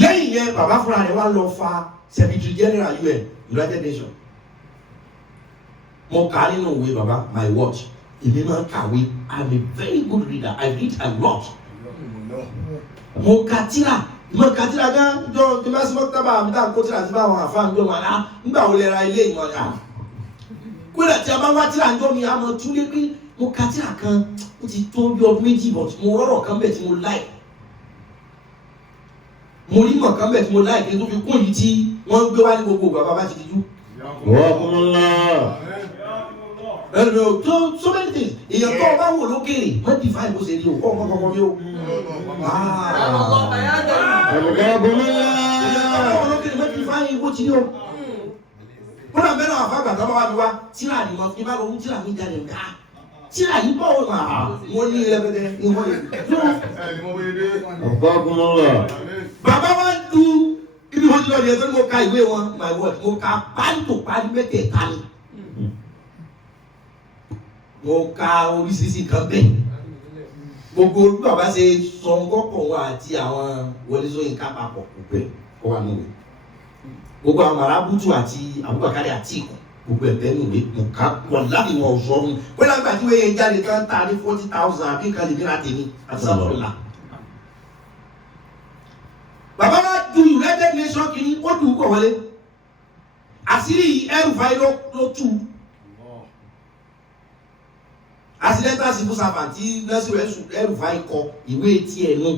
lẹ́yìn yẹn bàbá fúnra rẹ̀ wá lọ fa secretary general UN United Nations. mo kà á nínú ìwé bàbá my watch. Èmi máa ń kàwé. I'm a very good reader. I read a lot. Mo ka tírà gan jọ tí bá sí mọ́tàbà àmì tá à ń kó tírà sí bá àwọn àfáà ń jọ wọn á nígbà wo lè ra ilé ìmọ̀ à. Kódà tí a bá wá tírà ń jọ mi a mọ̀ tún lé pé mo ka tírà kan ó ti tó bí ọdún méjì but mo rọrọ̀ kan bẹ̀ tí mo like. Mo rí mọ̀ kan bẹ̀ tí mo like kí n tó fi kún yìí tí wọ́n gbé wá ní gbogbo bàbá bá ti di jú. So many things. Èèyàn tó o bá wò lókèrè wọ́n define bó ṣe rí o kọ́ ọmọ kankan bí o. Èèyàn tó o bá wò lókèrè wọ́n define bó ti rí o. Wọ́n náà bẹ́ẹ̀ náà àfàgbà tó bá wá bí wá tíra ni wọ́n fi bá lọ́wọ́ tíra mi jáde ká. Tíra yìí bọ̀ wọ́n ní rẹpẹtẹ ní wọ́n lè. Bàbá wa du ibi wọ́n ti lọ yẹ tó ní mo ka ìwé wọn my word mo ka pálítò pálí mẹ́tẹ̀ẹ̀ta ni. Mo ka oríṣiríṣi kan bẹ́ẹ̀ gbogbo bí bàbá ṣe sọ ngọ́pọ̀ wọn àti àwọn Wọlé Ṣóyínká papọ̀ gbogbo ẹ̀ kọ́ wà níwèé gbogbo àwọn Màràbútù àti Abubakar Àtíkù gbogbo ẹ̀bẹ̀ níwèé nǹkan pọ̀ láti wọn sọ fún mi pé lágbà tí wọ́n yẹ jáde tán ta ní 40,000 àbí kan lè ní láti ní àti sáfùlà. Bàbá wa du United Nations kìíní ó dùn kọ̀ wọlé àṣírí El-Rufai ló tú. Accidental civil servant tí Nasiru El-Rufai kọ ìwé tiẹ̀ nù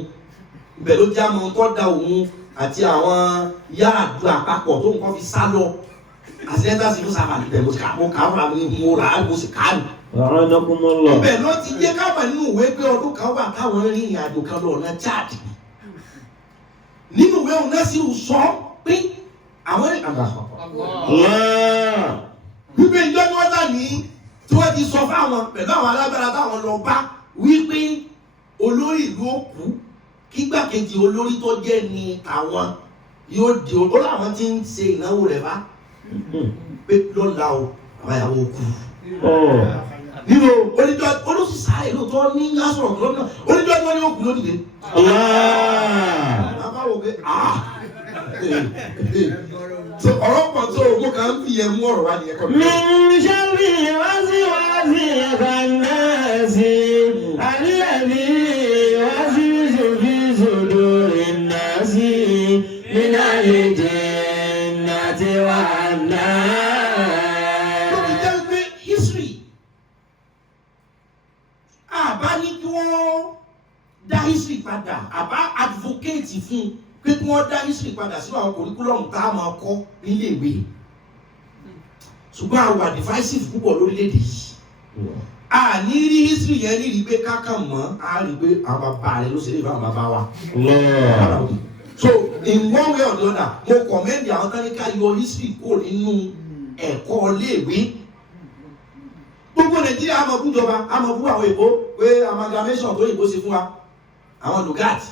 ibẹ̀ ló já mọ́ tó da òun àti àwọn Yar'Adua àpapọ̀ tó nǹkan fi sá lọ accidental civil servant ibẹ̀ mo kà á fúnra mi mo rà á mo sì kà á nù. ibẹ̀ ló ti jẹ́ káwọn nínú ìwé pé ọdún kan wà káwọn rìnrìn àjò kan lọ ọ̀nà Chad nínú ìwé òun Nasiru sọ pé àwọn wípé ìjọ ni wọ́n dà ní tí wọ́n ti sọ fáwọn pẹ̀lú àwọn alágbára táwọn lọ bá wípé olórí ìlú òkú kígbàkejì olórí tó jẹ́ ni àwọn yóò di ó láwọn tí ń ṣe ìnáwó rẹ̀ bá pé lọ́la o àwọn ìyàwó kú. nínú oníjọ olóṣìṣà ìlú tó ní lásọ̀rọ̀ tó lọ́nà oníjọ tí wọ́n ní òkú lódìde. àbáwò pé ọ̀rọ̀ pọ̀ tó o kàn ń fi yẹn mú ọ̀rọ̀ wá ní ẹ̀kọ́. mi ṣáàbì wáṣíwáṣí ẹ̀fánẹ́sì àríyànjú wáṣíwíṣòfíṣòdò ìnáṣí fáìtì fún pé kí wọ́n dá history padà sínú àwọn curriculum tá a máa kọ́ nílé ìwé ṣùgbọ́n a wà divisive púpọ̀ lórílẹ̀‐èdè yìí a ní rí history yẹn ní rí pé kákan mọ́ a rí pé àwọn bàbá rẹ̀ ló ṣe lè fún àwọn bàbá wa. So in one way or the other mo commend àwọn táníkà yọ history kúrò nínú ẹ̀kọ́ iléèwé gbogbo Nàìjíríà a máa bú jọba a máa bú àwọn èbó pé amalgamation tó èbó ṣe fún wa àwọn Lugard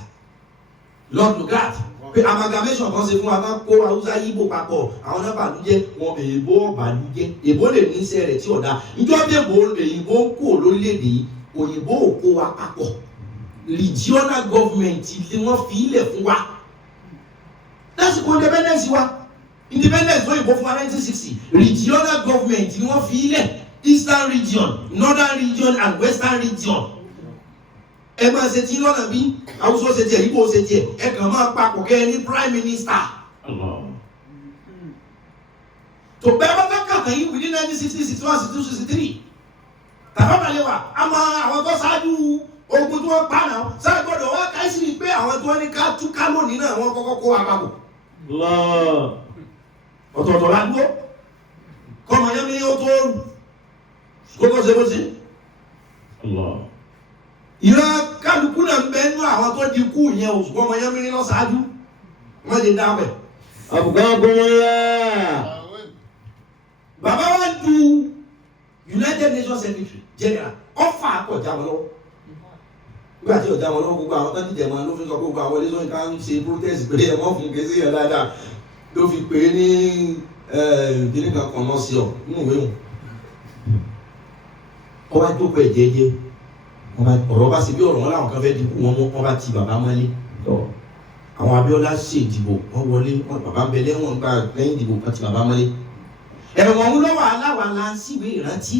Lord Lugard pé amalgamation kan ṣe fún wa máa kó Haúsá Yíbò papọ̀ àwọn náà bàlújẹ́ wọn èbó bàlújẹ́ èbó lè ní iṣẹ́ rẹ̀ tí ọ̀dà níjọ́ bí èyìnbó ń kó lórílẹ̀‐èdè yìí òyìnbó ò kó wa papọ̀ regional government ni wọ́n fi ilẹ̀ fún wa lásìkò independence wa independence lóyìnbó fún wa 1960 regional government ni wọ́n fi ilẹ̀ Eastern region Northern region and Western region ẹ máa ṣe tí lọ́nà bí Haúsá ṣe tiẹ̀ Ìgbò ṣe tiẹ̀ ẹ kàn máa papọ̀ kẹ́ ẹ ní prime minister. tó bẹ́ẹ̀ bá fẹ́ kàkàn yìí within 1960 61 62 63 Tafawa Balewa a máa àwọn tó ṣáájú ogun tí wọ́n pa náà sáré gbọ́dọ̀ wá káìsì pé àwọn tó ní ká tú ká lónìí náà wọ́n kọ́kọ́ kó wa papọ̀. ọ̀tọ̀ọ̀tọ̀ la dúró kọ́mọ yẹn ní ó tó kókó ṣe bó ṣe. ìran kálukú náà ń bẹ nínú àwọn tó di kú yẹn o ṣùgbọ́n ọmọ yẹn mi ní lọ ṣáájú wọ́n lè dá bẹ̀. bàbá wa du United Nations Secretary General ọ̀fà àkọ̀já wọn lọ́wọ́ nígbà tí ọ̀já wọn lọ́wọ́ gbogbo àwọn tó ń dìjẹ̀ wọn ló fi sọ gbogbo àwọn ilé sọ́yìn ká ń ṣe protest pé ẹ̀ wọ́n fún kèsì yẹn dáadáa ló fi pè é ní kíní kan kan náà sí ọ nínú ìwé wọn. wọ́n bá jókòó ẹ̀ jẹ́jẹ́ ọ̀rọ̀ bá ṣe bí ọ̀rọ̀ wọn làwọn kan fẹ́ dínkù wọn bá ti bàbá mọ́lé. àwọn Abíọ́lá ṣe ìdìbò wọn wọlé bàbá ń bẹ lẹ́wọ̀n gba lẹ́yìn ìdìbò kan ti bàbá mọ́lé. ẹ̀wọ̀n ń lọ́wọ́ aláwa la ń síwèé ìrántí.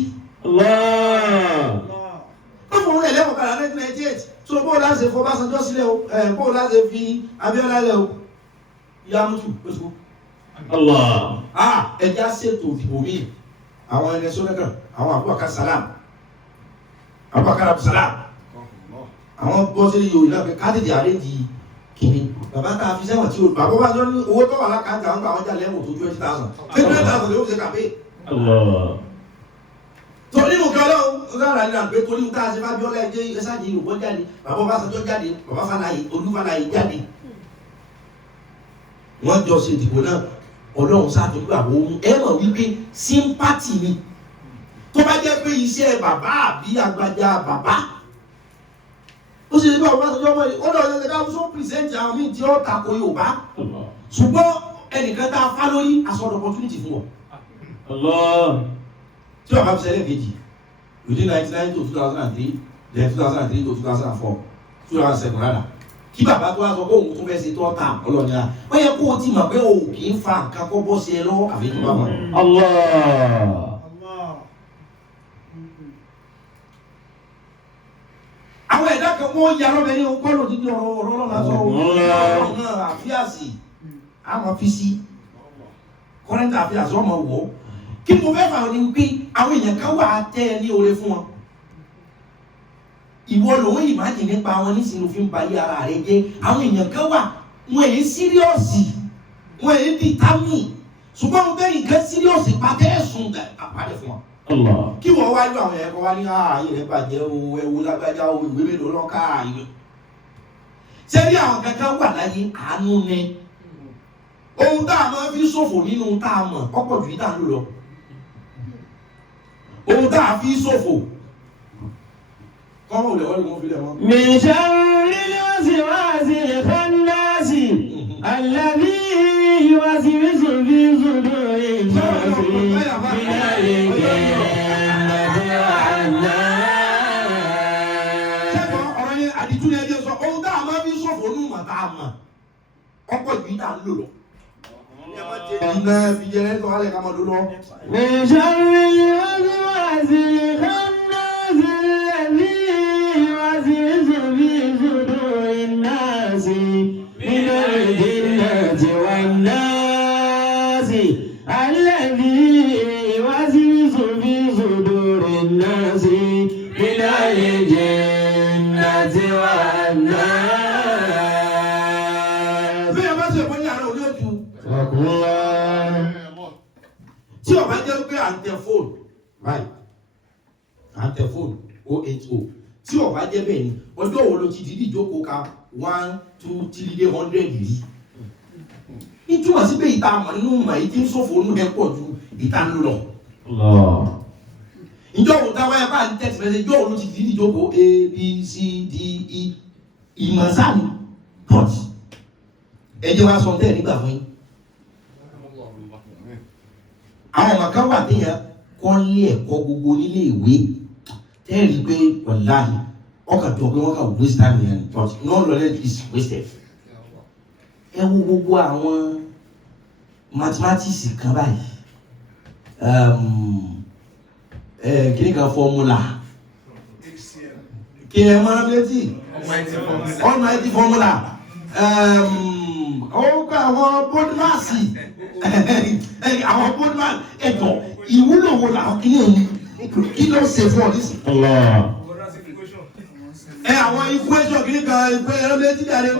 wọ́n fọwọ́ ẹ̀ lẹ́wọ̀n padà 1998 so bó o láti ṣe fọbásanjọ́ sílẹ̀ o bó o láti fi Abíọ́lá lẹ̀ o yamutu oṣù. ẹja ṣètò ìdìbò míì àwọn ẹni sọ́dọ̀kan àwọn Abubakar Salam Abubakar Abdulsalam àwọn bọ́sẹ̀lẹ̀ yòó ìlànà kádìdì àrẹ́jì kìíní bàbá tá a fi sẹ́wọ̀n tí o bàbá bá sọ ní owó tó wà lákàtà àwọn àwọn jalè ẹ̀wọ̀n tó 20,000 20,000 ló ń ṣe kàpé. tó nínú kí ọlọ́run ọ̀gára ní àgbẹ̀ torí ń tá a ṣe bá Abíọ́lá ẹjẹ́ ẹ̀sáàjì ìlú wọ́n jáde bàbá Ọbásanjọ́ jáde bàbá Fálàyé Olúfálàyé jáde. wọ́n jọ ṣe ìdìbò náà ọlọ́run ṣàtúntò àwọn ohun ẹ mọ̀ wípé sympathy ni tó bá jẹ́ pé iṣẹ́ bàbá àbí agbájá bàbá ó sì ní bá Ọbásanjọ́ mọ́ ẹ̀ ó lọ yẹ ká fún pìrìsẹ́ǹtì àwọn míì tí ó tako Yorùbá ṣùgbọ́n ẹnìkan tá a fá lórí aṣọ opportunity fún wọn. tí wàá bá fi ṣẹlẹ̀ kejì within 1999 to 2003 then 2003 to 2004 2007 rárá kí bàbá tó wá sọ pé òun tún fẹ́ ṣe tó ọ̀tá ọlọ́ni à wọ́n yẹ kó o ti mọ̀ pé o kì í fa nǹkan kọ́ bọ́ sí ẹ lọ́wọ́ àfi tó bá mọ̀. àwọn ẹ̀dá kan wọ́n ya lọ́bẹ̀ ní ọkọ́ lòdìdí ọ̀rọ̀ lọ́la sọ ọ̀rọ̀ náà àfíàsì àmọ́ fi sí kọ́rẹ́ntà àfíàsì ọmọ wọ̀ kí mo fẹ́ fà ní wípé àwọn èèyàn kan wà á tẹ́ ẹ ní oore fún wọn ìwọ lòun ìmájì nípa wọn nísìnyí fi ń ba yí ara rẹ jẹ́ àwọn èèyàn kan wà wọn èyí síríọ̀sì wọn èyí dìtámì ṣùgbọ́n wọn bẹ́ẹ̀ nǹkan síríọ̀sì pàtẹ́ ẹ̀sùn àpàdé fún wọn. kí wọ́n wá lọ àwọn ẹ̀kọ́ wá ní ààyè rẹ̀ bàjẹ́ o ẹ̀wù lágbájá o ìwé mélòó lọ́ka ìwé. sẹ́rí àwọn kankan wà láyé àánú ni ohun tá a máa fi ṣòfò nínú tá a mọ̀ ọ̀pọ̀ jù yìí tá a lò lọ ohun tá a fi ṣòfò kọ́mọ̀ òlẹ̀ wọ́n lè wọ́n fi lẹ̀ wọ́n. min sharril waswasil khannasi alladhi yuwaswisu fi sudurin nasi minal jinnati wan nas. ṣẹ́gun ọ̀rọ̀ yẹn àdìtú ni ẹjẹ́ sọ ohun tá a máa fi ṣòfò nù mọ̀ tá a mọ̀ ọ̀pọ̀ jù yìí tá a lò lọ. iná fi jẹ́ ẹ̀tọ́ alẹ́ ká máa lò lọ. min sharril waswasil khannasi alladhi yuwaswisu fi sudurin nasi minal jinnati wan nasi alladhi yuwaswisu fi sudurin nasi minal jinnati wan nas. ṣe fún yàrá òní òtún. Ọkùnrin. Tí ọba jẹ́ pé à ń tẹ fóònù báyìí à ń tẹ fóònù 080 tí ọba jẹ́ bẹ́ẹ̀ ni ọjọ́ wo ló ti dìídì jókòó ka 1 2 3 dé 100 rí. Ìtumọ̀ sí pé ìta àmọ́ nínú mọ̀ èyí tí ń ṣòfò nínú ẹ̀ pọ̀ ju ìta ń lọ. Ìjọ òun táwọn ẹ̀ bá ń text message ìjọ òun ló ti dìídì jókòó A B C D E ìmọ̀sáni port. Ẹ jẹ́ wá sọ tẹ́ ẹ̀ nígbà fún yín. Àwọn ọmọ kan wà téèyàn kọ́ lé ẹ̀kọ́ gbogbo nílé ìwé tẹ́ẹ̀rí pé wàláhì ọkà tó pé wọ́n kà waste time yẹn but no knowledge is wasted. Ẹ wo gbogbo àwọn mathematics kan báyìí kí ni kan formula kí ẹ máa létí almighty formula ó kọ àwọn bódìmáàsì àwọn bódìmáàsì ẹ̀tọ́ ìwúlò wo làwọn kí ló ṣe fún ọ nísìnyí. Àwọn equation kìíní kan equation létí dáre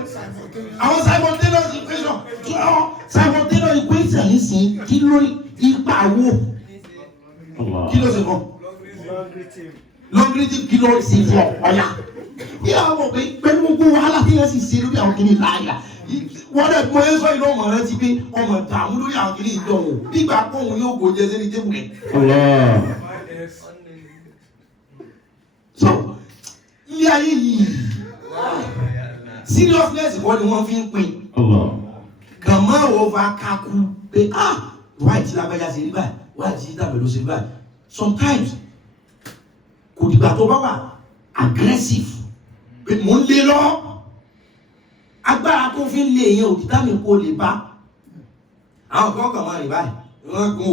àwọn simultaneous equation simultaneous equation nísìnyí kí ló ipa wo kí ló ṣe fún logarithm kí ló ṣe fún ọ̀ya bí àwọn pé pẹ̀lú gbogbo wàhálà tí yẹn sì ṣe lórí àwọn kìíní láàyà wọ́n dẹ̀ mọ ẹ́sọ́ ìlú ọmọ rẹ ti pé ọmọ dààmú lórí àwọn kìíní ìdánwò nígbà pọ̀hún yóò gbòjẹ sẹ́ni tébù rẹ̀. So ilé ayé yìí seriousness kọ́ ni wọ́n fi ń pín kàmá over kaku pé wáyé tí lágbájá ṣe rí báyìí wáyé tí dàbẹ̀ ló ṣe rí báyìí sometimes kò dìgbà tó bá wà aggressive pé mò ń lé lọ agbára tó fi ń lé yẹn òtítà mi kò lè bá àwọn kan kàn máa rìn báyìí wọn kò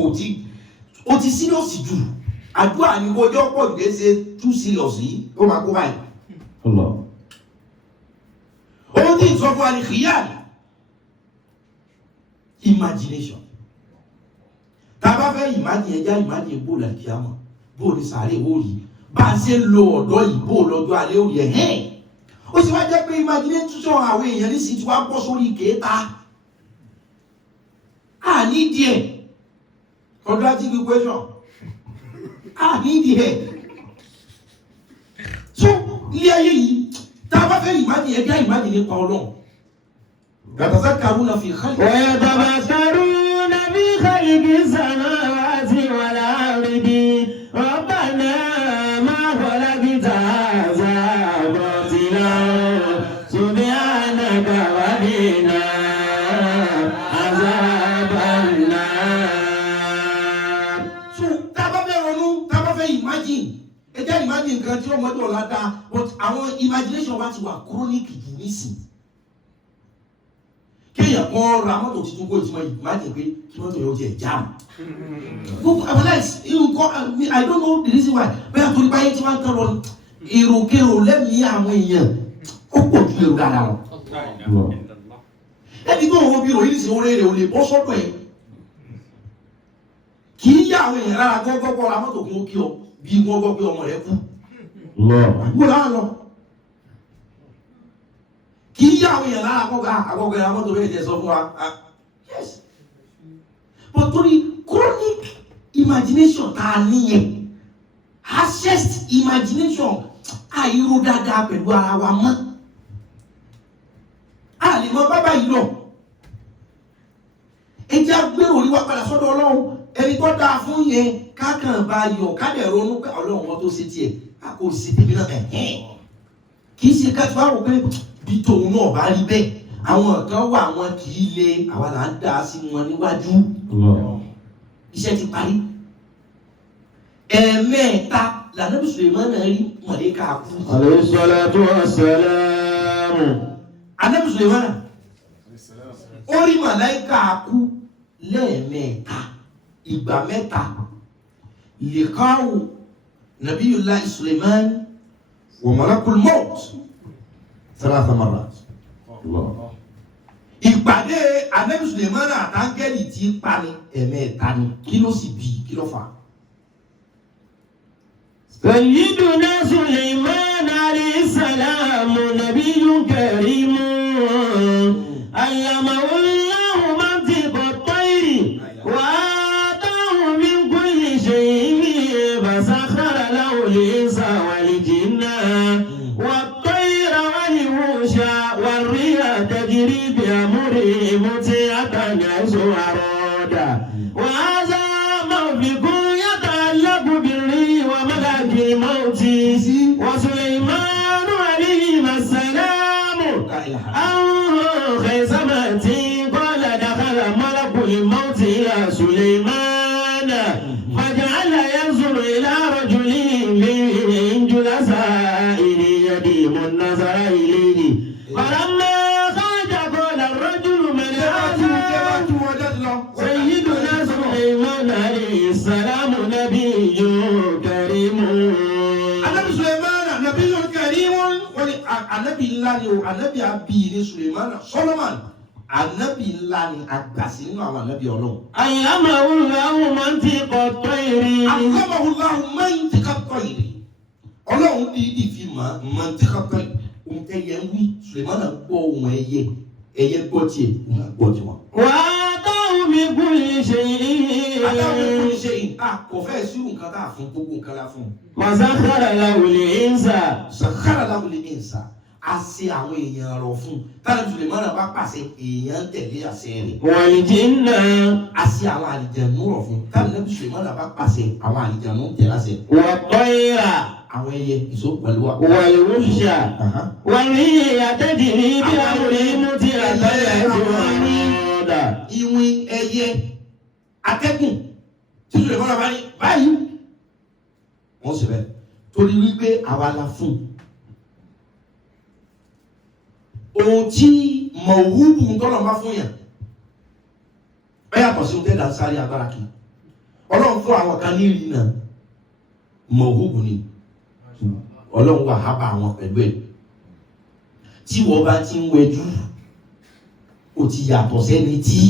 ó ti serious jù àdúrà ní kó jọ́ pọ̀ jù ṣe too serious yìí ó máa kó báyìí. Ohun tí ìsọ fún wa ni khiyal imagination. Tá a bá fẹ́ imagine ẹja imagine bó la kí a mọ̀ bó ní sàárè ó rí bá a ṣe ń lo ọ̀dọ́ yìí bó lọ́jọ́ alẹ́ ó rí ẹ̀ hẹ́n. Ó sì wá jẹ́ pé imagination àwọn èèyàn ní sì ti wá bọ́ sórí kéèta. A ní díẹ̀ quadratic equation. A ní díẹ̀. So ilé ayé yìí tá a bá fẹ́ ìmájì ẹgbẹ́ ìmájì nípa ọlọ́run yatazakkaruna fi khalqi ويتبصرون بخلق السماوات والأرض ربنا ما خلقت هذا باطلا سبحانك وقنا عذاب النار. So tá a bá fẹ́ ronú tá a bá fẹ́ ìmájì ẹjẹ́ ìmájì nǹkan tí ọmọdé ọ̀la dá but àwọn imagination wa ti wà chronic jù nísìn kéèyàn kan ra mọ́tò tuntun kó ìtumọ̀ ìmájì pé kí mọ́tò yóò jẹ́ jam gbogbo alex nǹkan I don't know the reason why bẹ́ẹ̀ torí báyé tí wọ́n ń tán lọ èròkèrò lẹ́mìí àwọn èèyàn ó pọ̀ ju èrò dára wọn ẹni tó wọ́n bí ròyìn sí orí rẹ̀ ò lè bọ́ sọ́dọ̀ ẹ̀ kì í yá àwọn èèyàn lára gbọ́gbọ́ ra mọ́tò kún ó kí ọ bí wọ́n gbọ́ pé ọmọ rẹ̀ kú. Gbọ́ láwọn lọ. Kì í yá àwọn èèyàn lára àkọ́kọ́ ẹ̀rọ mọ́tò bẹ́ẹ̀ jẹ́ sọ fún wa. Yes. But torí chronic imagination tá a níyẹn, harshest imagination àìró dáadáa pẹ̀lú ara wa mọ́. A lè mọ bábà yìí lọ. Ẹ jẹ́ agbèrò orí wa padà sọ́dọ̀ Ọlọ́run. Ẹni tó dáa fún yẹn kákan bá yọ kádẹ̀ ronú pé Ọlọ́run wọn tó ṣe tiẹ̀ a kò sí tèmi náà kì í ṣe kájú àwọn pé bí tòun náà bá rí bẹ́ẹ̀ àwọn kan wà wọn kì í lé àwa là ń dá sí wọn níwájú iṣẹ́ ti parí ẹ̀ẹ̀mẹ́ta lànàbí Suleiman náà rí mọ̀lẹ́ka kú. Alayhi salatu wassalam. Ànábì Suleiman ó rí mọ̀lẹ́ka kú lẹ́ẹ̀mẹ́ta ìgbà mẹ́ta liqa'u nabiyullahi Sulaiman wa malakul maut thalatha marrat. Ìpàdé Ànábì Suleiman àtàngẹ́lì tí pani ẹ̀mẹ́ta ni kí ló sì bí kí ló fà. Sayyiduna Sulaiman alayhi salam nabiyyun karim allamahu متعة حيث أراد وهذا موفق يتعلق بالري وملك الموت وسليمان عليه السلام أو خيزمة قال دخل ملك الموت إلى سليمان فجعل ينظر إلى رجل من جلساء يديم النظر إليه فلما خرج قال الرجل من هذا سيدنا سليمان عليه السلام نبي كريم. Anabi Sulaiman nabi karimun wali anabi ńlá ni o anabi abi ni Sulaiman Solomon anabi ńlá ni agbasi nínú àwọn anabi Ọlọ́run. Allamahu Allahu mantiqa at-tayri. Allamahu Allahu mantiqa at-tayri. Ọlọ́run dídì fi mantiqa at-tayri. Ohun tẹ́yẹ ń wí Sulaiman gbọ́ ohun ẹyẹ gbọ́ tiẹ̀ òun gbọ́ tiwọn. Wa ataahu min kulli shay'in. Ataahu min kulli shay'in. Kò fẹ́ sí nǹkan tá a fún gbogbo nǹkan la fún. Wa sakhkhara lahu al-insa. Sakhkhara lahu al-insa. A ṣe àwọn èèyàn rọ̀ fún. Táwọn Sulaiman bá pàṣẹ èèyàn tẹ̀lé àṣẹ rẹ̀. Wal jinna. A ṣe àwọn àlìjẹ̀nú rọ̀ fún. Táwọn Sulaiman bá pàṣẹ àwọn àlìjẹ̀nú tẹ̀lé àṣẹ. Wa tayra. Àwọn ẹyẹ ìṣó pẹ̀lú wa. Wal wuhsha. Wal riya tajri bi amrihi muti'atan haythu arada. Ìwìn ẹyẹ atẹ́gùn tí Sulaiman bá ní báyìí. Wọ́n sì bẹ́ẹ̀ torí wípé àwa la fún. Ohun tí mọ̀wúbù ń tọ́lọ̀ bá fún yàn ẹ yàtọ̀ sí ohun tẹ́lá sáré agbára kí Ọlọ́run fún àwọn kan ní ìrìnà mọ̀wúbù ni Ọlọ́run wà hábà àwọn pẹ̀lú ẹ̀ tí wọ́n bá ti ń wẹjú ó ti yàtọ̀ sẹ́ni tí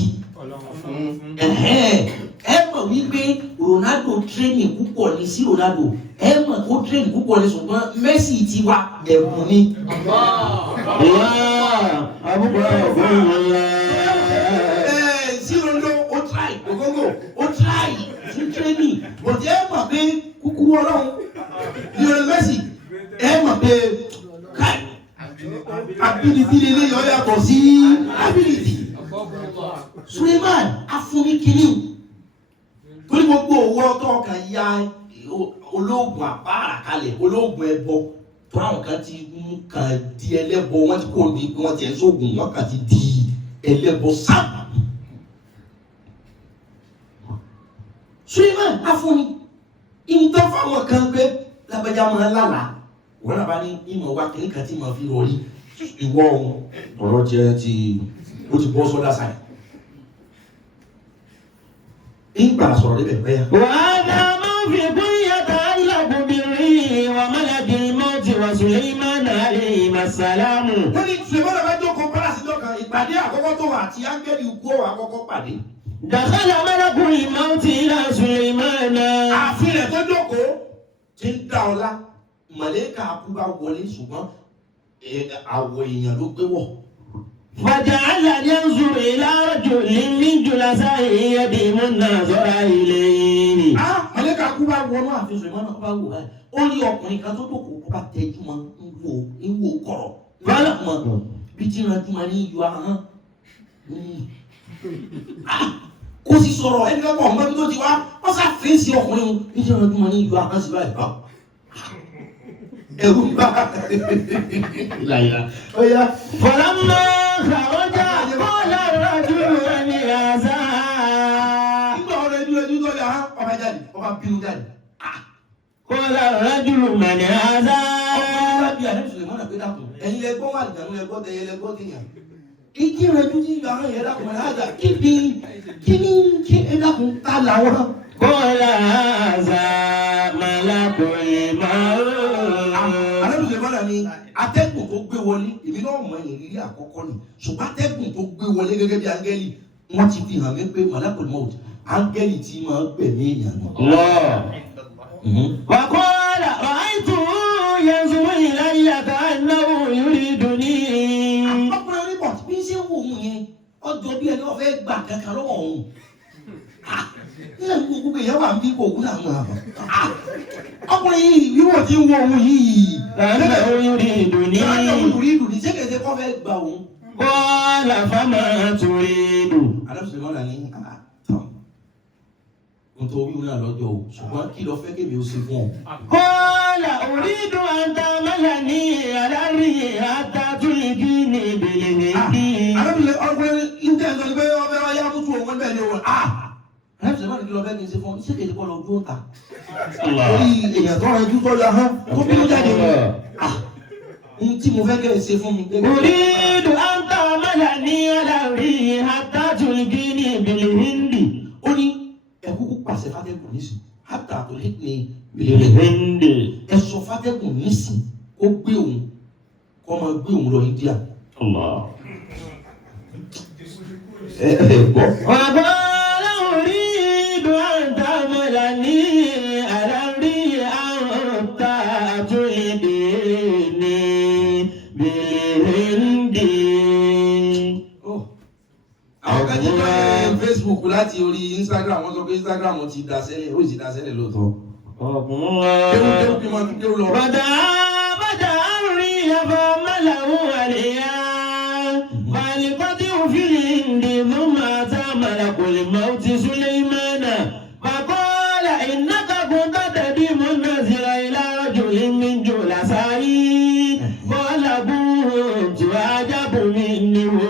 ẹ mọ̀ wípé Ronaldo training púpọ̀ ní sí Ronaldo ẹ mọ̀ kó training púpọ̀ ní ṣùgbọ́n Messi ti wá ẹ̀bùn ni. Sí Ronaldo ó try Ogogo ó try fún training bọ̀dé ẹ mọ̀ pé kúkúrú Ọlọ́run Lionel Messi ẹ mọ̀ pé káì ability lele yọ yàtọ̀ sí ability. Suleiman afunikini torí gbogbo owó ọtọ kan ya olóògùn àpáàrà kalẹ̀ olóògùn ẹbọ tó àwọn kan ti mú kan di ẹlẹ́bọ wọ́n ti kó di wọ́n ti ẹ̀ sóògùn wọ́n kan ti di ẹlẹ́bọ sábà. Suleiman afuni ìmùtọ́ fáwọn kan pé lábẹ́jà máa lálàá wọ́n náà bá ní ìmọ̀ wá kìnnì kan tí màá fi rọrí ìwọ ọ̀rọ̀ jẹ́ ti ó ti bọ́ sọ́dá sáyẹn. Ìgbà sọ̀rọ̀ níbẹ̀ bẹ́ẹ̀. وهذا موفق يتعلق بالريح وملك الموت وسليمان عليه السلام. Wọ́n ní Suleiman bá jókòó pálásì lọ́kàn ìpàdé àkọ́kọ́ tó wà àti áńgẹ́lì ikú ọ̀wà àkọ́kọ́ pàdé. دخل ملك الموت إلى سليمان. Ààfin rẹ̀ tó jókòó ti ń dá ọlá. Màlẹ́kà akú bá wọlé ṣùgbọ́n àwọ̀ èèyàn ló gbé wọ̀. فجعل ينظر إلى رجل من جلساء يديم النظر إليه. Màlẹ́kà akú bá wọnú ààfin Suleiman náà bá wò ẹ́. Ó rí ọkùnrin kan tó dókòó kó bá tẹ́jú mọ́ ń wo kọ̀rọ̀. Bọ́lá mọ̀ bí tí ìrántí máa ní yọ ahọ́n. Kò sì sọ̀rọ̀ ẹni lọ́pọ̀ ọ̀gbọ́n tó ti wá wọ́n sá fèsì ọkùnrin bí tí ìrántí máa ní yọ ahọ́n sí báyìí bá. Ẹ̀rù ń bá ìlàyà. فلما خرج قال الرجل من هذا. Nígbà ọ̀rọ̀ ẹjú tó yà á ọba jáde ọba bínú jáde. قال الرجل من هذا. Ọba bí àdébùsùn lè mọ́nà pé dàpọ̀ ẹ̀yin lẹ́gbọ́n wà nìkan lẹ́gbọ́n tẹ̀yẹ lẹ́gbọ́n tẹ̀yàn. Ìdí rẹ̀ tún ti yọ àwọn yẹn dàpọ̀ mọ́nà àjà kí ẹ dàpọ̀ ta làwọn. قال هذا ملك الموت. Àdébùsùn lè mọ́nà ni atẹ́gùn tó gbé wọlé èmi náà mọ ìrírí àkọ́kọ́ ni ṣùgbọ́n atẹ́gùn tó gbé wọlé gẹ́gẹ́ bí áńgẹ́lì wọ́n ti fi hàn mí pé malakul maut áńgẹ́lì tí máa ń gbẹ̀mí èèyàn nù. وقال رأيته ينظر إلي كأنه يريدني. Ọkùnrin oníbọ̀ bí ṣe ń wò ó yẹn ọjọ́ bí ẹni wọ́n fẹ́ gbà kankan lọ́wọ́ òun. Ilé gbogbo èèyàn wà ń bí kò wúlò àwọn àbọ̀. Ọkùnrin yìí wíwọ̀ tí ń wo òun yìí. كأنه يريدني. Ìyá ìyá òun rí ìdùnnú ṣé kèsè kọ́ fẹ́ gbà òun. Qala fama turidu. Ànábì Sùlẹ́mánà ní tán n tó wí náà lọ́jọ́ o ṣùgbọ́n kí lọ fẹ́ kémi ó ṣe fún ọ. Qala uridu an ta'malani ala rihi hatta tulqini bil hindi. Ànábì ọgbẹ́ ìjẹ́ ìjọ ni pé ọbẹ̀ ọyá mútu òun bẹ́ẹ̀ ni o. Ànábì Sùlẹ́mánà kí lọ fẹ́ kí n ṣe fún ọ iṣẹ́ kejì kọ́ lọ dúró ta. Orí èèyàn tó rẹ dúró lọ hàn tó bínú jáde ni. Ohun tí mo fẹ́ kẹ́ ẹ ṣe fún mi. Uridu an ta'malani ala rihi hatta tulqini bil hindi. Ó ní ẹ̀kúkú pàṣẹ fátẹ́gùn nísìn hátà tó lé ní Bil hindi. ẹ̀sọ́ fátẹ́gùn nísìn ó gbé òun kọ́ máa gbé òun lọ India. Allah. Gbọ́. Wa qala uridu an ta'malani ala rihi hatta tulqini bil hindi. Àwọn kan jẹ́ pé Facebook láti orí Instagram wọ́n sọ pé Instagram ti daṣẹ́lẹ̀ ó sì daṣẹ́lẹ̀ lóòótọ́. Kéwú bí wọ́n kéwú lọ. Bàdà rí afọ́mọ́láwó àríyá. Fàlìkọ́tí òfin ìdí fún màtá màlàkùlì mọ́ ti Sulaymana. Fàkọ́lá ìnákàkùn tàbí mọ́nà síra ìlàrọ̀ jòlí mi jò lásàáyí. Bọ́lá búrú tí wàá jábọ̀ mi níwò.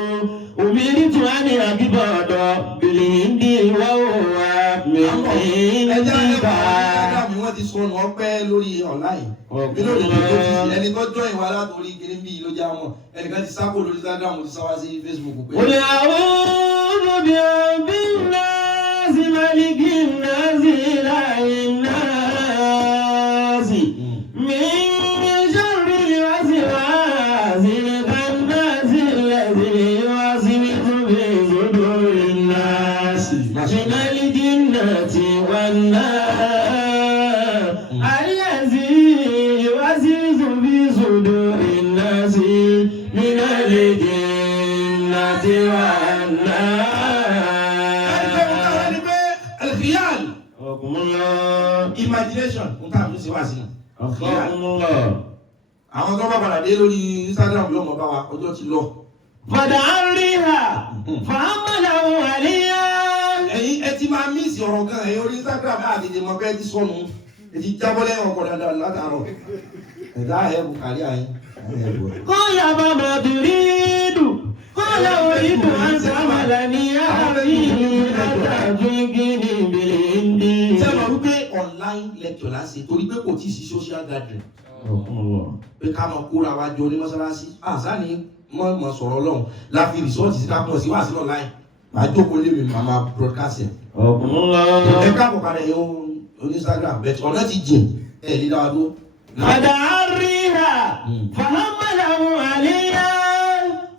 Òmìnirí tí wàá ní àbíbọ̀ ọ̀dọ̀ bìlì ìdí ìwọ́ òwà mi ìdí bá. Wọ́n ti sọnù ọpẹ́ lórí online. Bí lóde ní tó ti ẹni tó jọ ìwà látòrí kiri bí ló já wọn. Ẹnìkan ti sáko lórí Instagram ti sáwá sí Facebook pé. Olè àwọn olóbi ọbí náà sí Málíkì náà sí láì náà sí. Mi ṣọ́rí wá sí wá sí nìkan náà sí lẹ́sìn wá sí wíjúbi ìṣòdò náà sí. Ṣé Málíkì náà ti wá náà? Imagination n ta àbúrò sí wá sí. Àwọn tó bá padà dé lórí Instagram yóò mọ̀ bá wa ọjọ́ ti lọ. Fàdà àríhà fàámàlà òun àríyá. Ẹ̀yin ẹ ti máa mísì ọ̀rọ̀ kan ẹ̀yin orí Instagram àti ìdè mọ̀ pé ẹ ti sọnù. Ẹ ti jábọ́ lẹ́yìn ọkọ̀ dáadáa látàárọ̀. Ẹ̀dá ẹ̀bù kárí àyín. Kọ́lá bàbá dùrídù. Kọ́lá orídù àti àmàlà ní àárín àtàjú gíní ìbìlẹ̀ ìdí. Ṣé ẹ mọ̀ wípé online lecture láti torí pé kò tí ì sí social gathering. Pé ká mọ̀ kóra wa jọ ní mọ́sálásí. Àṣà ni mọ̀ sọ̀rọ̀ Ọlọ́run láfi rìsọ́ọ̀tì sí kápọ̀ sí wàásù online. Màá jókòó lé mi màmá broadcast ẹ̀. Ẹ káàbọ̀ padà yẹn o Instagram bẹ́ẹ̀ ọ̀nà ti jìn ẹ̀ lé dáwà dúró. Fàdà àríhà fàámàlà òun àríyá.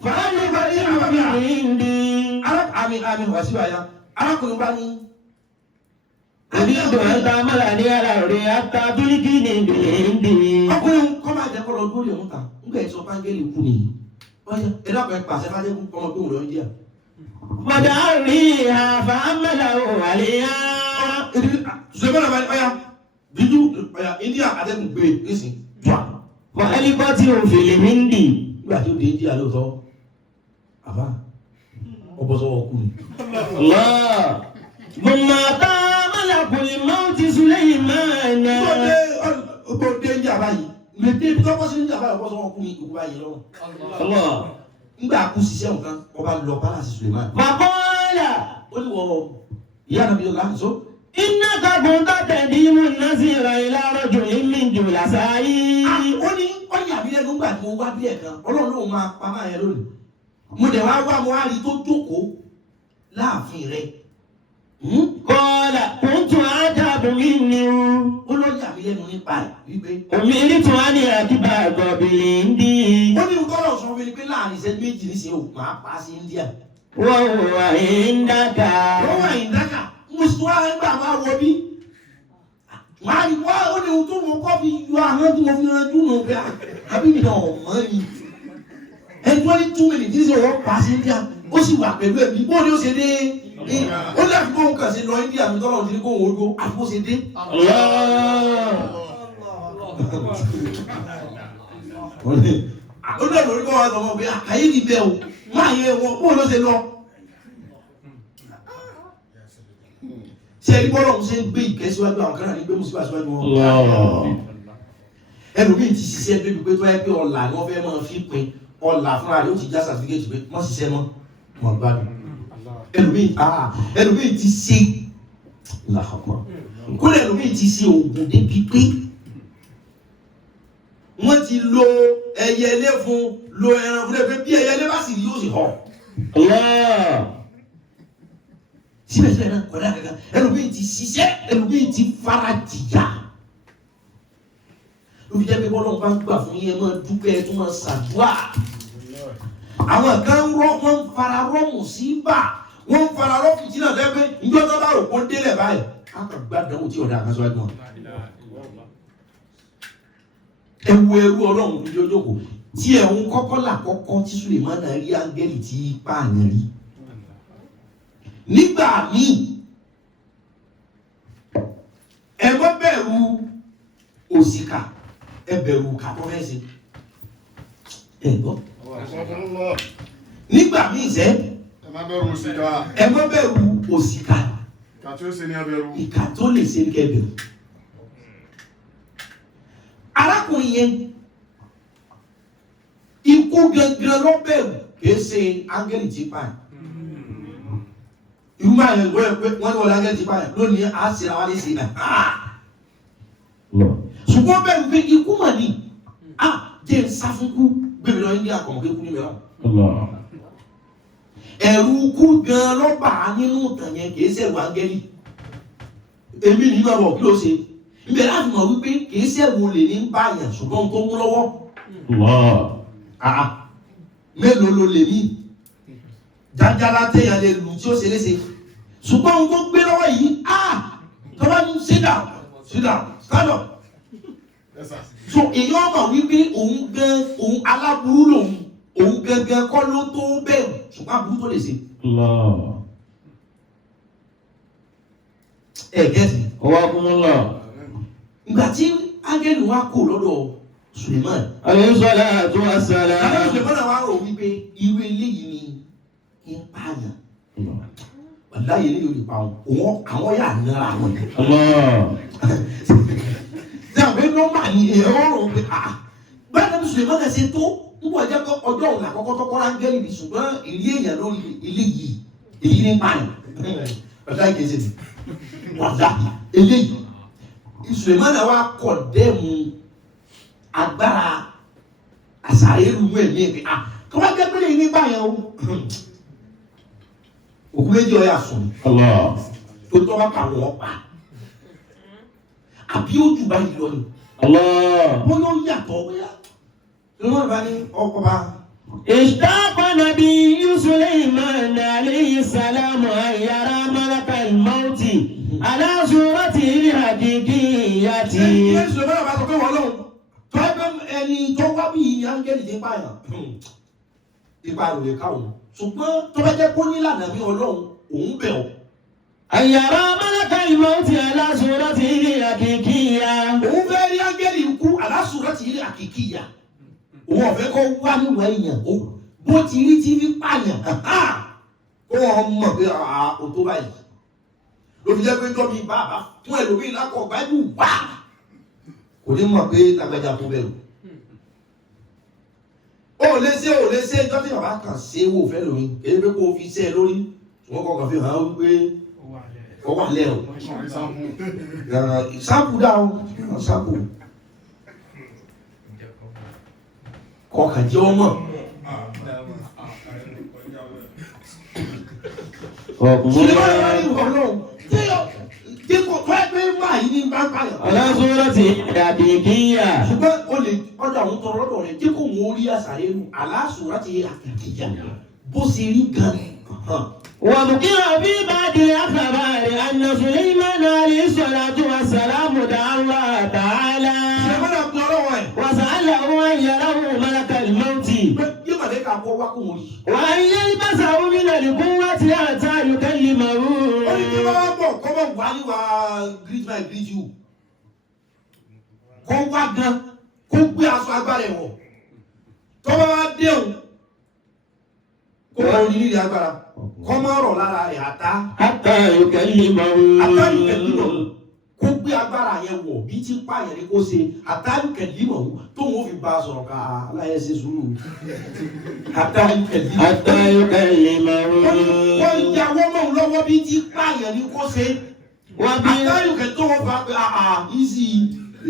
Fàálùkọ́ ìlú ìdí. Àmì wàásù àyà. Arákùnrin bá ní. Orídù àti àmàlà ní àlàrẹ̀ àtàdúrígì ní ìbìlẹ̀ ìdí. Ọkùnrin kọ́ máa jẹ́ kọ́ lọ dúró lè mú ta. Nígbà ìsọ báńgẹ́lì kú nìyí. Ọ̀yá ẹ dákun ẹ pàṣẹ fájẹ́kù ọmọ tó ń lọ India. Fàdà rí àfà àmàlà òun àríyá. Sùlẹ̀mọ́nà bá ní ọ̀yá dídú ọ̀yá India àtẹ́kùn gbé nísìn. Fàálùkọ́ tí òun fèlè ní ìdí. Nígbà tí ó dé India lóòótọ́, àbá ọbọ̀ sọ́wọ́ kú ni. Mọ̀mọ́ tá mọ́làkùnrin máa ti Sulaymana. Ó dé India báyìí. Mèdè ibi tọ́kọ́ sí India báyìí ọbọ̀ sọ́wọ́ kú ni ìkú báyìí lọ́wọ́. Nígbà kú ṣiṣẹ́ nǹkan, ọba lọ pálásì Sùlẹ̀mánà. Fàkọ́lá. Ó ní wọ ìyá náà bí ọlá so. Iná kagun tọ́tẹ̀ ní mú násìrà ìlàrọ̀ jù ní jù làṣáyí. Ó ní ọ̀yà mi lẹ́nu gbà tí mo wá bí ẹ̀kan Ọlọ́run ló máa pa máa yẹn lónìí. Mo dẹ̀ wá mo wá rí tó jókòó láàfin rẹ̀. Kọ́lá kùntù ájàbù mi ni o. Ó lọ́yà mi lẹ́nu nípa ẹ̀ wípé. Òmìnirí tí wọ́n á ní àdìbà gọ̀bìlì ń dí. Ó ní tọ́lọ̀ sọ fún mi pé láàrin ìṣẹ́jú méjì ní sèé o máa pa sí India. Wọ́n wà ń dáka. Wọ́n wà ń dáka. Mo sì tún wá ń gbà máa wọ bí. Wọ́n á rí wá ó ní ohun tó mọ kọ́ fi yọ ahọ́n tí mo fi ranjú nù pé àbí mi náà mọ́ ni. Ẹni tó ní 2 minutes ní sèé wọ́n pa sí India. Ó sì wà pẹ̀lú ẹ̀mí bó ni ó ṣe dé. Ó ní àfikún kàn sí lọ India mi tọ́lọ̀ ní kó òun orúkọ àfikún ṣe dé. Ó ní ẹ̀rọ orí kọ́ wa sọ fún mi àyè ní bẹ́ẹ̀ o máa yẹ wọn bó ló ṣe lọ. ṣé ẹni bọ́lọ̀ ń ṣe ń gbé ìkẹ́síwájú àwọn kan náà ní gbé mùsùlùmí síwájú wọn. ẹlòmíì ti ṣiṣẹ́ débi pé tó yẹ pé ọ̀là ni wọ́n fẹ́ máa fi pin ọ̀là fúnra rẹ̀ ó ti já sàtífíkẹ́tì pé wọ́n ṣiṣẹ́ mọ́ wọn gbádùn. ẹlòmíì ti ṣe làkọ̀kọ̀ kódà ẹlòmíì ti ṣe oògùn débi pé wọ́n ti lo ẹyẹlé fún lo ẹran fún ẹgbẹ́ bí ẹyẹlé bá sì rí yóò sì họ. síbẹ̀síbẹ̀ náà kọ̀dá kankan ẹlòmíì ti ṣiṣẹ́ ẹlòmíì ti fara jìyà. ló fi jẹ́ pé bọ́lá bá ń gbà fún yẹn máa dúpẹ́ tó máa ṣàdúrà. àwọn kan wọ́n ń fara rọ́ mùsíbà wọ́n ń fara rọ́ fìtínà lẹ́gbẹ́ ìjọ tó bá rò kó délẹ̀ báyìí á kàn gbàdánwò tí ọ̀dà àkàṣọ ẹ̀gbọ́n. ẹrú ọlọ́run ní ojókòó tí ẹ̀hún kọ́kọ́ là kọ́kọ́ tí Sulemana rí áńgẹ́lì tí pààyàn rí. nígbà míì ẹ má bẹ̀rù òṣìkà ẹ bẹ̀rù kàtọ́fẹ́sì ẹ gbọ́. nígbà míì sẹ́ ẹ má bẹ̀rù òṣìkà. ẹ má bẹ̀rù òṣìkà ìkà tí ó ṣe ní abẹ́rù. ìkà tó lè ṣe ní kẹbẹ̀rù. arákùnrin yẹn ikú gangan ló bẹ̀rù kìí ṣe áńgẹ́lì tí pààyàn. irú máa yẹn wọ́n ní wọ́n áńgẹ́lì tí pààyàn lónìí á ṣe ra wá lè ṣe náà. ṣùgbọ́n bẹ̀rù pé ikú mà ní jẹ́ ń sá fún kú gbèmí lọ India kọ̀ọ̀kan kú ní mìíràn. ẹ̀rù kú gan ló bà á nínú ìtàn yẹn kìí ṣẹ̀rù áńgẹ́lì. èmi nínú ọ̀rọ̀ kí ló ṣe ibẹ̀ láti mọ̀ wípé kìí ṣẹ̀rù olè ní báyàn ṣùgbọ́n tó mú lọ́wọ́. mélòó ló lè mí jájálá téèyàn lè lù tí ó ṣe léṣe ṣùgbọ́n ohun tó gbé lọ́wọ́ yìí tó bá ní sit down stand up. so èèyàn mọ̀ wípé òun aláburú lòun òun gẹ́gẹ́ kọ́ ló tó bẹ̀rù ṣùgbọ́n aburú tó lè ṣe. gẹ́sì ọwọ́ akúnmọ́lá. ìgbà tí ángẹ́lì wa kò lọ́dọ̀ Suleiman. alayhi salatu wassalam. àwọn Suleiman wa rò wípé irú eléyìí ni ń pààyàn. wàláyé eléyìí ò lè pa òun àwọn yà nara àwọn. ṣé nọ́mbà ni èèyàn rò pé báyìí ní Suleiman ṣe tó ń bọ̀ jẹ́ pé ọjọ́ òun àkọ́kọ́ tó kọ́ ángẹ́lì ni ṣùgbọ́n ìrí èèyàn lórí eléyìí èyí ní pààyàn. wàláyé kìí ṣe ti wàláyé eléyìí Suleiman wa kọ̀ dẹ́mu agbára àṣàyẹ̀rù mú ẹ̀mí ẹ̀mí kí wọ́n jẹ́ pélé ní báyẹn o òkú méjì ọ̀yà sùn tó tọ́ bá pa wọ́n pa àbí ó jù báyìí lọ ni wọ́n yóò yàtọ̀ wíyá lọ́wọ́ bá ní ọkọ̀ bá. اشتاق نبي سليمان عليه السلام أن يرى ملك الموت على صورته الحقيقية. ẹni sọ bẹ́ẹ̀ bá sọ pé wọ́n lọ́wọ́ tó ẹgbẹ́ ẹni tó wá bí ìyá áńgẹ́lì ti pààyàn ipa rò lè ká òun ṣùgbọ́n tó bá jẹ́ kó nílànà bí Ọlọ́run òun bẹ̀ ọ́. أن يرى ملك الموت على صورته الحقيقية. òun fẹ́ rí áńgẹ́lì ikú ala suratihi al-haqiqiyya òun ọ̀fẹ́ kọ́ wá níwọ̀ èèyàn bó ti rí tí fi pààyàn kó wọn mọ̀ pé o tó báyìí ló fi jẹ́ pé jọ́ mi bàbá fún ẹlòmíì lákọ̀ gbájú wá kò ní mọ̀ pé lágbájá tó bẹ̀rù. ó lè ṣe ìjọ́ tí bàbá kan ṣe é wò fẹ́ lómi èyí pé kó o fi ṣe é lórí ṣùgbọ́n kọ̀ọ̀kan fi hàn án wípé ó wà lẹ́rù. ìsáàpù dá o ìsáàpù kọ̀ọ̀kan jẹ́ ọmọ. Aláṣọ́rọ̀tì àkìkíyà. Ṣùgbọ́n o lè ọdọ̀ àwọn tọrọ lọ́dọ̀ rẹ̀ jẹ́ kó wọ́n rí àṣàyẹ̀rù aláṣọ́rọ̀tì àkìkíyà bó ṣe rí gan. وذكر في بعض الأخبار أن سليمان عليه الصلاة والسلام دعا الله تعالى وسأله أن يراه ملك الموت وأن يلبسه من القوة حتى يكلمه. kó wá gan kó gbé aṣọ agbára ẹ̀wọ̀ tó bá wá dé òun kó máa rí nílé agbára kó máa rọ̀ lára rẹ̀ àtá حتى يكلمه àtàlùkẹ̀lìmọ̀ kó gbé agbára yẹn wọ̀ bí tí pààyàn ni kó ṣe àtàlùkẹ̀lìmọ̀ tó wọ́n fi bá a sọ̀rọ̀ ká aláyẹ̀ ṣe sùúrù àtàlùkẹ̀lìmọ̀ حتى يكلمه wọ́n yàwó mọ̀ lọ́wọ́ bí tí pààyàn ni kó ṣe àtàlùkẹ̀ tó wọ́n fà pé easy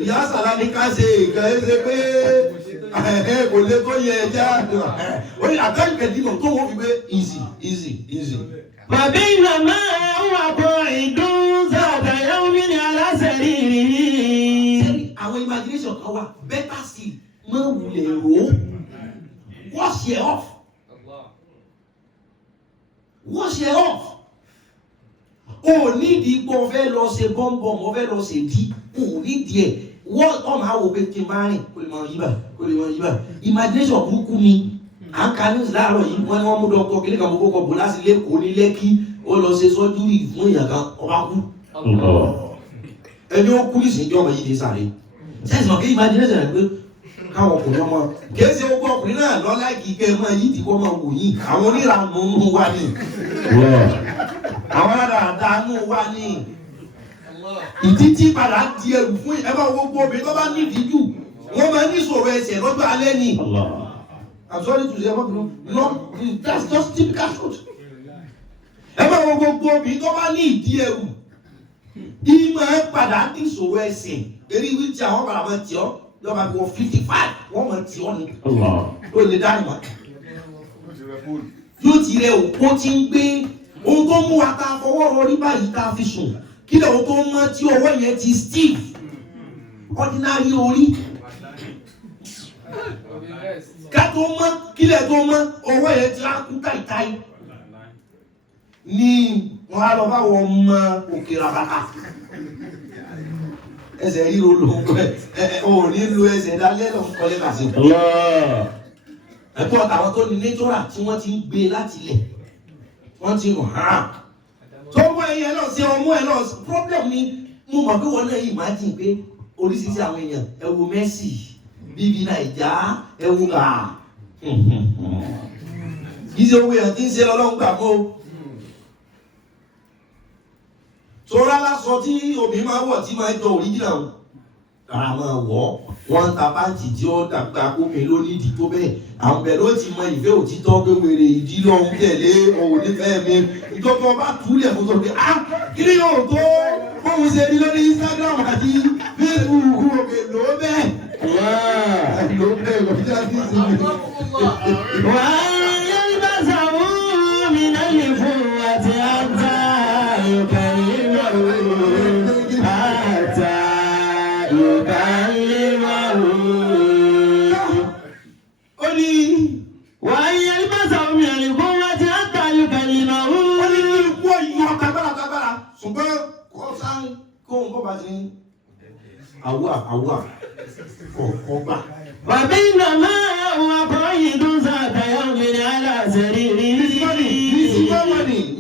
ìyá sàlá ní ká ṣe ìkà ẹsẹ̀ pé kò lè tó yẹ ẹja àtàlùkẹ̀lìmọ̀ tó wọ́n fi pé easy. فبينما هو قاعد ذات يوم على سريره. Àwọn imagination kan wà better still mọ wulẹ̀ ro wash it off o nídìí pé o fẹ́ lọ ṣe bọ́m̀bọ̀m o fẹ́ lọ ṣe dí o nídìí ẹ̀ wọ́n ọmọ àwọn òbí kí n bá rìn kó lè mọ yíbà imagination burúkú ni à ń ka news láàárọ̀ yìí wọ́n ní wọ́n mú dọ́kọ̀ kílẹ̀ kan gbogbo bò láti lẹ́kọ̀ọ́ ní Lẹ́kí ó lọ ṣe sọ́júrì fún èèyàn kan ọba kú ẹni ó kú nísìnyí ọmọ yìí dé sáré sẹ́yìn mọ̀ kí imagination rẹ̀ pé káwọn ọkùnrin ọmọ kìí ṣe gbogbo ọkùnrin náà lọ láìkí kẹ́ ẹ máa yí ìdíkọ́ máa wò yín àwọn oníranú nù wá ní àwọn aládàáda nù wá ní ìdí tí padà di ẹrù fún ẹ bá gbogbo obìnrin tó bá nídìí jù wọ́n máa ní ìṣòro ẹsẹ̀ lọ́jọ́ alẹ́ ni. I'm sorry to say about you no that's just typical truth. ẹ bá gbogbo obìnrin tó bá ní ìdí ẹrù ìmọ̀ ẹ padà ní ìṣòro ẹsẹ̀ eré wíìtì àwọn padà máa tì ọ́ lọ́ba bí wọ́n 55 wọ́n máa tì ọ́ ni ó lè dá ìmọ̀ yóò ti rẹ òpó tí ń gbé ohun tó mú wa ta fọwọ́ rọrí báyìí tá a fi sùn kí lè ohun tó mọ́ tí ọwọ́ yẹn ti stiff ordinary orí ká tó mọ́ kí lè tó mọ́ ọwọ́ yẹn ti á kú táìtáì ní wọ́n á lọ bá wọn mọ òkè rabata ẹsẹ̀ ríro ló ń pẹ́ ò ní lo ẹsẹ̀ dálẹ́ lọ kọ́lé kàṣí. ẹ̀kọ́ àwọn tó ní nẹ́tọ́rà tí wọ́n ti ń gbé láti ilẹ̀ wọ́n ti hàn tó mú ẹyẹ náà sí ọmú ẹ náà problem ni mo mọ̀ pé wọ́n náà imagine pé oríṣiríṣi àwọn èèyàn ẹ wo Messi bíbí Naija ẹ wo gà yìí ṣe owó èèyàn tí ń ṣe lọ́lọ́run gbà mọ́ sọ́ra lásọ tí obìnrin máa wọ̀ tí máa jọ original ara máa wọ̀ wọ́n ń ta pàǹtì tí ó dàgbà gómìn lónídìí tó bẹ́ẹ̀ àwọn bẹ̀rẹ̀ ó ti mọ ìfẹ́ òtítọ́ pé wèrè ìdí lọ́hún tẹ̀lé òun nífẹ̀ẹ́ mi ìjọba ọba túlẹ̀ fún sọ pé kí ni yóò tó bóun ṣe rí lórí Instagram àti Facebook òkè ló bẹ́ẹ̀ ló bẹ́ẹ̀ lọ́jọ́ àti ìsinmi. Àwa ọgbà. Bàbá iná máa wà kọ́ ìdún sàtàyà òmìnira aláṣẹ́rí rí.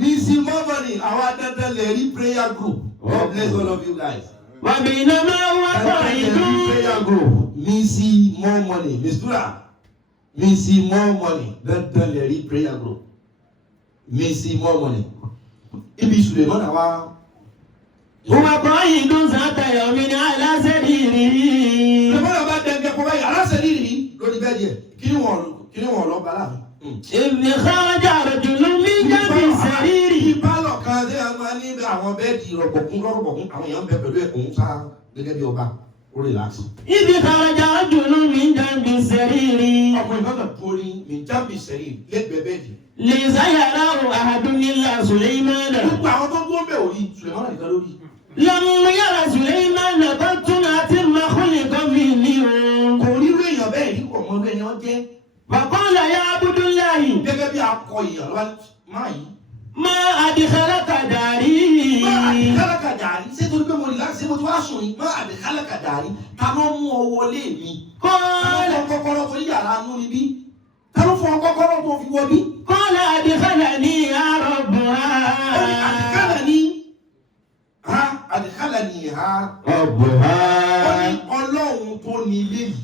Missy Momoni, our Dadalary prayer group. God bless all of you guys. Bàbá iná máa wà kọ́ ìdún prayer group. Missy Momoni, Mistura. Missy Momoni, Dadalary prayer group. Missy Momoni. Ibi Suleiman àwa. Wà kọ́ ìdún sàtàyà òmìnira aláṣẹ́rí rí. Lọ́wọ́ bá dẹ̀ngẹ̀ kọ́ báyìí aláṣẹ́rí rí lórí bẹ́ẹ̀ díẹ̀ kí ni wọ́n lọ bá láàfin. Èmi kọ́jà rẹ̀jùlú mi jáde sẹ́rírì. Ìbálọ̀ kan tí a máa ní àwọn bẹ́ẹ̀dì rọ̀gbọ̀kún àwọn èèyàn bẹ pẹ̀lú ẹ̀kún sá gẹ́gẹ́ bí ọba ó relax. Ibi kọ́jà rẹ̀jùlú mi jáde sẹ́rírì. Ọkùnrin kan tó ní mi jábì sẹ́yìn lẹ́gbẹ̀ẹ́ bẹ́ẹ̀dì. Lè sáyàrá àhàdúnilá Sùlẹ́mánà. Gbogbo àwọn tó gbó bẹ̀ orí Sùlẹ́mánà nìkan lórí. Lọ́mú yàrá Sùlẹ́mánà bá tún àti Makúlì kọ́fì ní o. Kò rí rí èèyàn bẹ́ẹ̀ ní kò mọ bẹ́ẹ̀ ni wọ́n jẹ́. Bàbá ọ̀làyà Abúdúláyì. Gẹ́gẹ́ bí akọ èèyàn lọ́wọ́ máa yìí. Má àdìkálà kàdàrí. Má àdìkálà kàdàrí. Ṣé torí pé mo ní láti ṣe mo ti wá sùn ní? Má àdìkálà kàdàrí. Ta ló mú ọ wọlé mi? Kọ́lá kọ́kọ́rọ́ tó yàrá nú ni bí? Ta ló fọ kọ́kọ́rọ́ tó fi wọ bí? Kọ́lá àdìkálà ní àrọ̀bùn á. Àdìkálà ní àdìkálà ní ọ̀bùn á. Ọlọ́run tó ní ilé yìí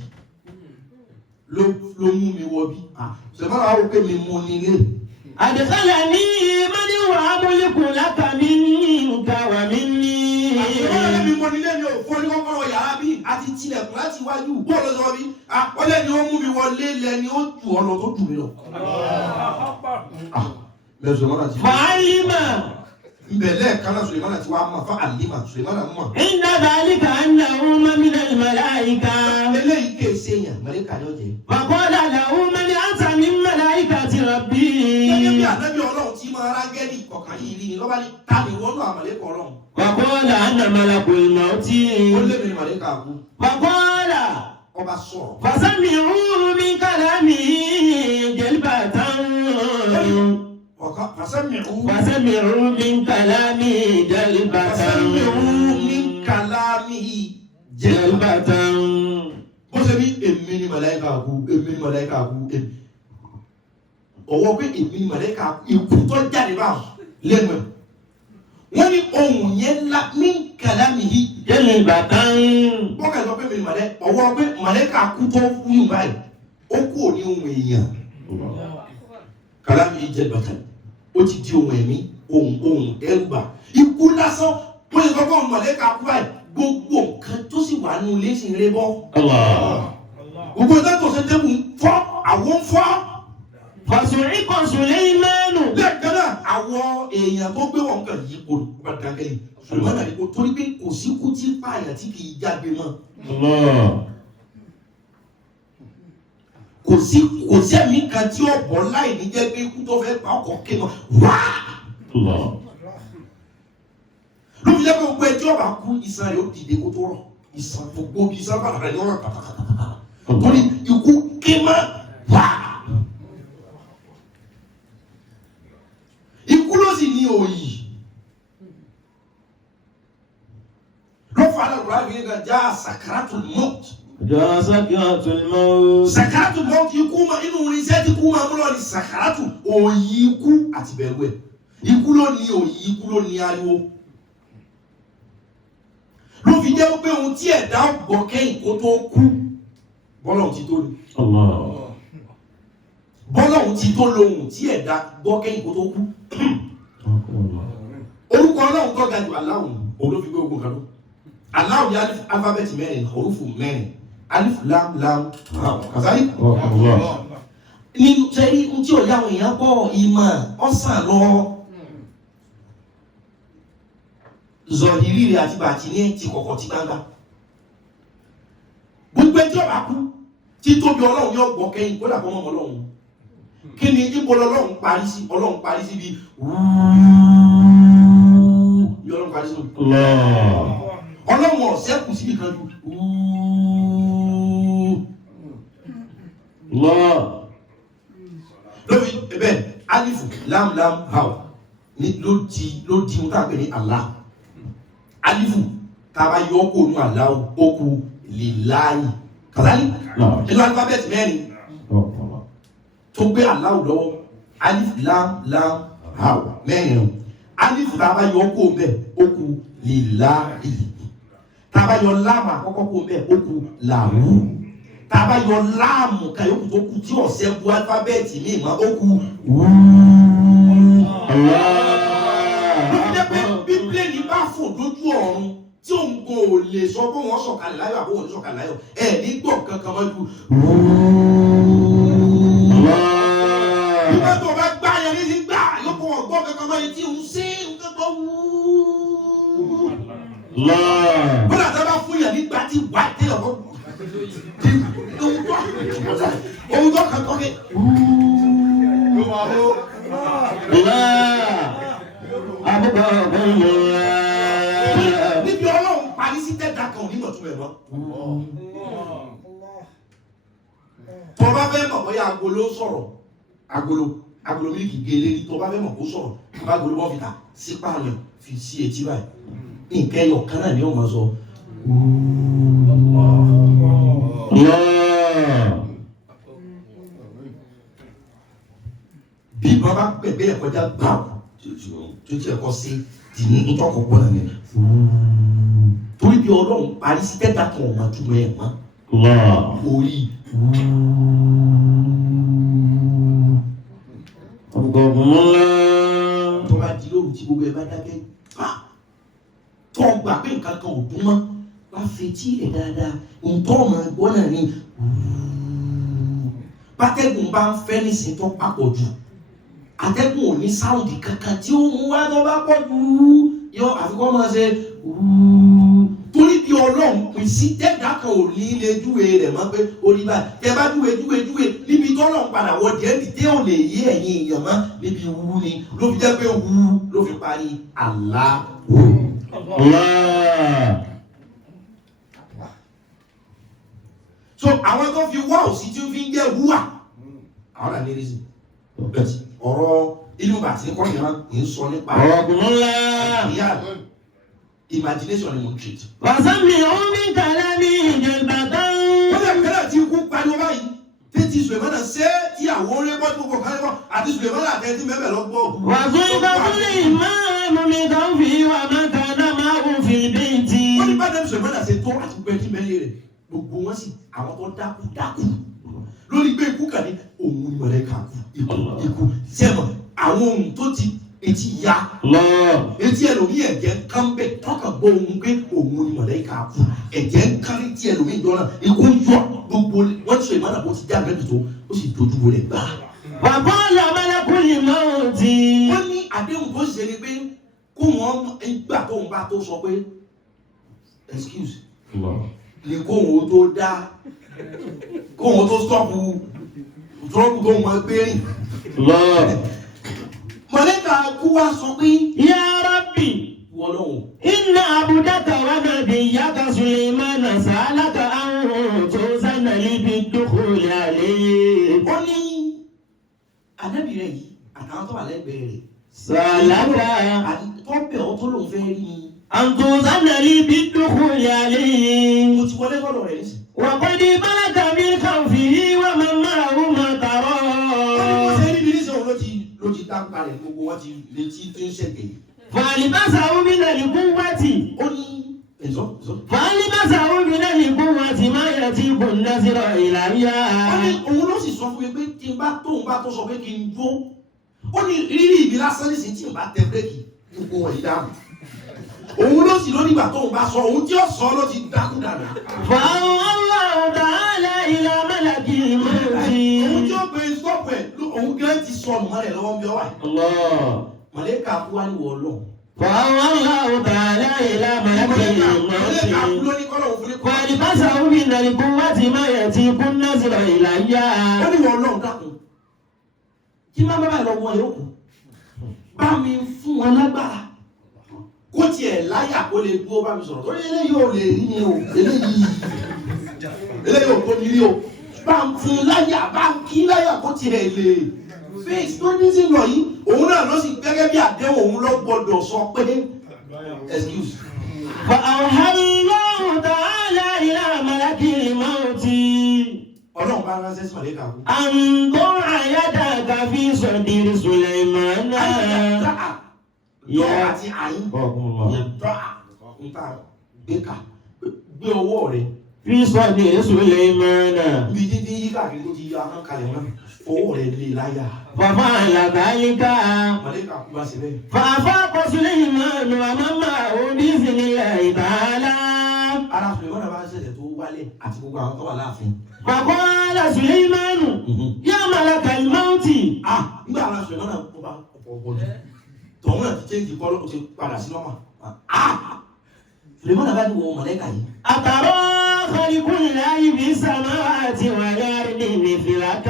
ló mú mi wọ bí. Ṣèmọ́ra ó pé mi mú ní ilé. أدخلني من هو أملك لك منك ومني. Àṣewọ́n mi mọ nílé mi ò fọ́ ní kọ́kọ́rọ́ yàrá bí àti tilẹ̀kùn láti wájú bọ́ọ̀lù sọ bí ọlẹ́ ni ó mú mi wọlé lẹ́ni ó jù ọ lọ tó jù mí lọ. Bẹ́ẹ̀ Sulemana ti. فعلم Mbẹ̀lẹ́ kana Sulemana ti wá mọ̀ fún àlìmà Sulemana mọ̀. عند ذلك أنه من الملائكة. Eléyìí kè é séyàn màlẹ́kà ni ó jẹ́. فقال له من أتى من ملائكة ربي. Gẹ́gẹ́ bí ànábì Ọlọ́run tí máa rá gẹ́lì kọ̀ọ̀kan yìí rí ni lọ́ba ní ta ni wọ́n lọ àmàlẹ́kọ̀ Ọlọ́run. فقال أنا ملك الموت. Ó lé mi ní màlẹ́kà kú. فقال Ọba sọ̀rọ̀. فسمعوا من كلامه جلبة. فسمعوا من كلامه جلبة. فسمعوا من كلامه جلبة. Bó ṣe ní èmi ni màlẹ́kà kú, èmi ni màlẹ́kà kú, èmi. Ọwọ́ pé èmi ni màlẹ́kà kú, ikú tó jáde báwọn lẹ́nu ẹ̀. Wọ́n ní ohun yẹn ńlá min kalamihi Jẹ́lìbàtàn. Bọ́kà sọ pé mi ni màlẹ́ ọwọ́ pé màlẹ́kà kú tó fúyùn báyìí ó kú òní ohun èèyàn. Kalamihi jẹ́lìbàtàn ó ti di ohun ẹ̀mí ohun ẹrùbà ikú lásán wọ́n yẹ kọ́kọ́ màlẹ́kà kú báyìí gbogbo nǹkan tó sì wà nù lé sí rẹ bọ́. Gbogbo nǹkan tó ṣe débù fọ́ àwọn fọ́. Fàṣùríkọ̀ Sùlẹ́ìmánù. Lẹ́ẹ̀kan náà àwọn èèyàn tó gbé wọn kàn yí kò bá dákẹ́lì Sulemana ni kò torí pé kò sí kú tí pààyàn tí kì í jágbe mọ́. Kò sí ẹ̀mí kan tí ó bọ̀ láì ní jẹ́ pé ikú tó fẹ́ pa ọkọ̀ ké mọ́ wá. Ló fi jẹ́ pé gbogbo ẹjọ́ ọba kú ìsan rẹ̀ ó dìde kó tó rọ̀ ìsan gbogbo ìsan bàtà rẹ̀ ní ọ̀rọ̀ kàkàkàkàkà torí ikú ké mọ́ wá. Ikú ló sì ní òyì. Ló fà á lọ́gbọ̀n àbí nígbà já sakaratul maut. Já sakaratul maut. Sakaratul maut ikú ma inú irinṣẹ́ tí ikú máa mú lọ ní sakaratu òyì ikú àti bẹ̀rù ẹ̀. Ikú ló ní òyì, ikú ló ní ariwo. Ló fi jẹ́ pé ohun tí ẹ̀dá gbọ́ kẹ́yìn kó tó kú bọ́lọ́hun ti tó ni. Bọ́lọ́hun ti tó lohun tí ẹ̀dá gbọ́ kẹ́yìn kó tó kú. Orúkọ Ọlọ́run tó ga jù Allahu òun ló fi gbé ogun kan lọ. Allahu ní alifábẹ́ẹ̀tì mẹ́rin orúfù mẹ́rin alif lam lam kàzáyì. Nínú sẹ́yìn tí ò yáwọn èèyàn pọ̀ ìmọ̀ ọ̀sán lọ. Zọ̀hìrì rẹ̀ àti bàtì ní ti kọ̀kọ̀ ti gbangba. Gbogbo ẹjọ́ bá kú tí tóbi Ọlọ́run yóò gbọ́ kẹ́yìn kó dàbọ̀ mọ́ Ọlọ́run. Kí ni ibo Ọlọ́run parí sí? Ọlọ́run parí sí bí Ọlọ́run parí sí Ọlọ́run ọ̀sẹ́ kù síbi kan jù lórí ẹbẹ̀ alifu lam lam haw ní ló di ohun tá a pè ní Allah alifu tá a bá yọ kó nu Allah ó kù lillahi kàtàlí nínú alifábẹ́ẹ̀tì mẹ́rin tó gbé Allah lọ́wọ́ alif lam lam haw mẹ́rin alif tá a bá yọ kó bẹ́ẹ̀ ó kù lillahi tá a bá yọ láàmù àkọ́kọ́ kó bẹ́ẹ̀ ó kù làwù tá a bá yọ láàmù kàyókù tó kù tí ọ̀sẹ̀ bu alifábẹ́ẹ̀tì mi mọ́ ó kù wú. ló fi jẹ́ pé bí pléènì bá fò lójú ọ̀run tí òun kò lè sọ pé wọ́n sọ̀kalẹ̀ láyọ̀ àbí wọ́n sọ̀kalẹ̀ láyọ̀ ẹ̀ ní gbọ̀ kankan mọ́ ju. nígbà tó o bá gbá yẹn ní sí gbà yóò kó wọn gbọ́ kankan mọ́ yẹn tí òun ṣe nǹkan gbọ́ wú. bọ́lá tó bá fún yẹn nígbà tí wà á tẹ̀lé ọkọ̀ ohun tó kàn tó ké. níbi Ọlọ́run parí sí tẹ́ta kan onímọ̀ tó mẹ́rọ. tó bá fẹ́ mọ̀ bóyá agolo sọ̀rọ̀ agolo mílíkì gèlè ní tó bá fẹ́ mọ̀ kó sọ̀rọ̀ bá agolo bọ́ fi ta sí pààlọ́ fi sí etí báyìí nǹkan ẹyọ kan náà ni ó máa sọ. bí ìbọn bá gbẹ̀gbẹ́ ẹ̀ kọjá gbà tó ti ẹ̀kọ́ sí ti ní tọkọ̀ pọ̀ náà ni torí bí Ọlọ́run parí sí tẹ́tà kan ọ̀ma túmọ̀ ẹ̀ mọ́ orí Ọ̀gbọ̀gbọ̀mọ́lá. tó bá di lóru tí gbogbo ẹ bá dákẹ́ tó gbà pé nǹkan kan ò dún mọ́ wá fetí rẹ̀ dáadáa nǹkan ọmọ ẹgbọ́n náà ni bátẹ́gùn bá ń fẹ́ nísìnyí tó papọ̀ jù atẹ́gùn ò ní sáùndì kankan tí ó mú wá tó bá pọ̀ jù yọ àfikún máa ṣe torí bí ọlọ́run pín sí tẹ́gbà kan ò ní lè júwe rẹ̀ mọ́ pé orí báyìí tẹ́ bá júwe níbi tọ́lọ́run padà wọ díẹ̀ tí ò lè yé ẹ̀yin èèyàn mọ́ níbi wú ni ló fi jẹ́ pé wú ló fi parí Allahu. So àwọn tó fi wá òsì tí ó fi ń jẹ́ wúwà àwọn náà ní rí sí ọ̀rọ̀ inú bàtí kọ́ ìyàrá kì í sọ nípa Ọ̀gbọ̀gbọ̀mọ́lá. ìyá imagination ni mo treat. Wàsámi omi kàlẹ́ ní ìjẹ̀bàtàn. wọ́n lè kẹ́lẹ̀ tí ikú pariwo báyìí títí Sùlẹ̀mánà ṣé tí àwọn orin bọ́ tó kọ̀ kálẹ̀ bọ́ àti Sùlẹ̀mánà àtẹ̀tí mẹ́bẹ̀ lọ gbọ́. Wàsó ìbáfúnlé ìmáàmù mi kan fi wà mẹ́kànnà máa ń fi bíntì. wọ́n ní bá dẹ́nu Sùlẹ̀mánà ṣe tó àti gbẹ̀dí mẹ́lẹ̀ rẹ̀ gbogbo wọn sì àwọn tó dákú lórí pé ikú kàní òun ni mọ̀lẹ́ka ikú sẹ́mọ̀ àwọn ohun tó ti etí ya etí ẹlòmí ẹ̀jẹ̀ ń kán bẹ́ẹ̀ tọ́ka gbọ́ ohun pé òun ni mọ̀lẹ́ka kú ẹ̀jẹ̀ ń kán etí ẹlòmí ìjọba ikú yọ gbogbo wọ́n ti sọ ìmọ̀nà bó ti já gẹ́gẹ́ tó ó sì dojú bo rẹ̀ gbà. Bàbá ọ̀làmọ́lẹ́kùnrin máa ń ti. wọ́n ní àdéhùn tó ṣe ni pé kó wọ́n gbà tóun bá tó sọ pé excuse ni kóhun tó dá kóhun tó stọ́pù trọ́pù tó mọ gbé rìn. mọ̀lẹ́ka kú wá sọ pé Ya Rabbi. wọ́lọ́hùn. Inna abudaka wa nabiyyaka Sulaymana sa'alaka an tuzanna li bid-dukhuli alayhi. ó ní ànábì rẹ̀ yìí àtàwọn tó wà lẹ́gbẹ̀ẹ́ rẹ̀. Sa'alaka tó bẹ̀ ọ́ tó lòun fẹ́ rí ni. an tuzanna li bid-dukhuli alayhi. mo ti wọlé lọ́dọ̀ rẹ̀ nísìnyí. Wa qad balagha min khawfihi wa man ma'ahu ma tara. ó ní mo ṣe rí mi nísìnyí ló ti dá parẹ̀ gbogbo wọn ti létí tó ń ṣẹ̀gẹ̀. Falibasahu min al-quwwati. ó ní ẹ̀zọ́. Falibasahu min al-quwwati ma yatiqu an-nasra ilayya. ó ní òun ló sì sọ fún mi pé tí n bá tóun bá tó sọ pé kí n dúró. ó ní rírì ìbí lásán nísìnyí tí n bá tẹ bírèkì gbogbo wọn yìí dáhùn. òun ló sì lónìgbà tóun bá sọ òun tí ó sọ ló ti dákú dànù. Allahu ta'ala ila malakil mawti. òun tí ó gbé stọ́pù ẹ̀ òun gẹ́gẹ́ ti sọnù mọ́lẹ̀ lọ́wọ́ bí ọ wà. mọ̀lẹ́ka kú wá ní wọ́ lọ. Allahu ta'ala ila malakil mọ̀lẹ́ka kú mawti. ló ní kọ́lọ̀ òfin ní kọ́. Falibasahu min al-quwwati ma yatiqu an-nasra ilayya. ó ní wọ́ lọ́ọ̀ dákun. kí má bàbá lọ wọ yòókù. bá mi fún wọn lágbára. kó tiẹ̀ láyà kó lè dúró bá mi sọ̀rọ̀ torí eléyìí ò lè rí ni o eléyìí ò tó ní rí o. bá ń fún láyà bá ń kí láyà kó tiẹ̀ lè. face tó ní sí lọ yìí òun náà ló sì gẹ́gẹ́ bí àdéhùn òun ló gbọdọ̀ sọ pé excuse. فأوحى الله تعالى إلى ملك الموت ọlọ́run bá ránṣẹ́ sí màlẹ́kà kú. أن ضع يدك في صدر سليمان. yọ àti àyín yẹ dọ́ nta gbéka gbé ọwọ́ rẹ̀. في صدر سليمان. bí dídí yí káàkiri tó ti yọ ahọ́n kalẹ̀ náà fọwọ́ rẹ̀ lé láyà. ففعل ذلك màlẹ́kà kú bá ṣe bẹ́ẹ̀. فأفاق سليمان ومن معه بإذن الله تعالى. ara Sùlẹ̀mánà bá ṣẹ̀ṣẹ̀ tó wálẹ̀ àti gbogbo àwọn tó wà láàfin. فقال سليمان يا ملك الموت. nígbà ara Sùlẹ̀mánà tó bá ọ̀pọ̀ jù tọ̀hún náà ti tẹ́ǹtì kọ́ ló ti padà sí lọ́mà. Sùlẹ̀mánà bá ní wọ màlẹ́kà yìí. أترى خلق الله في السماوات والأرض مثلك.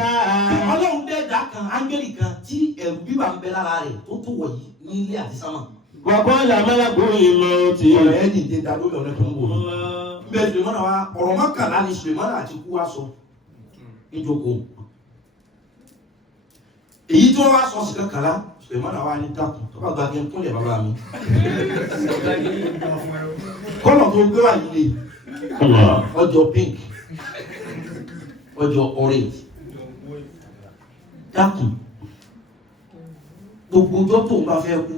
ọlọ́run dẹ́ẹ̀dá kan áńgẹ́lì kan tí ẹ̀rù bíbà ń bẹ lára rẹ̀ tó tó wọ̀ yìí ní ilé àti sámà. وقال ملك الموت. ọ̀rọ̀ ẹ̀ ní ìdẹ́ta lórí ọ̀rẹ́ tó ń wò. bẹ́ẹ̀ Sùlẹ̀mánà wa ọ̀rọ̀ mọ́kànlá ni Sùlẹ̀mánà àti kú wa sọ níjókòó. èyí tí wọ́n wá sọ sí kankànlá Sùlẹ̀mánà wa ní dákun tó bá gbàgbé kúnlẹ̀ bàbá mi. kọ́lọ̀ tó gbé wà yìí lè ọjọ́ pink ọjọ́ orange dákun gbogbo ọjọ́ tó ń bá fẹ́ kú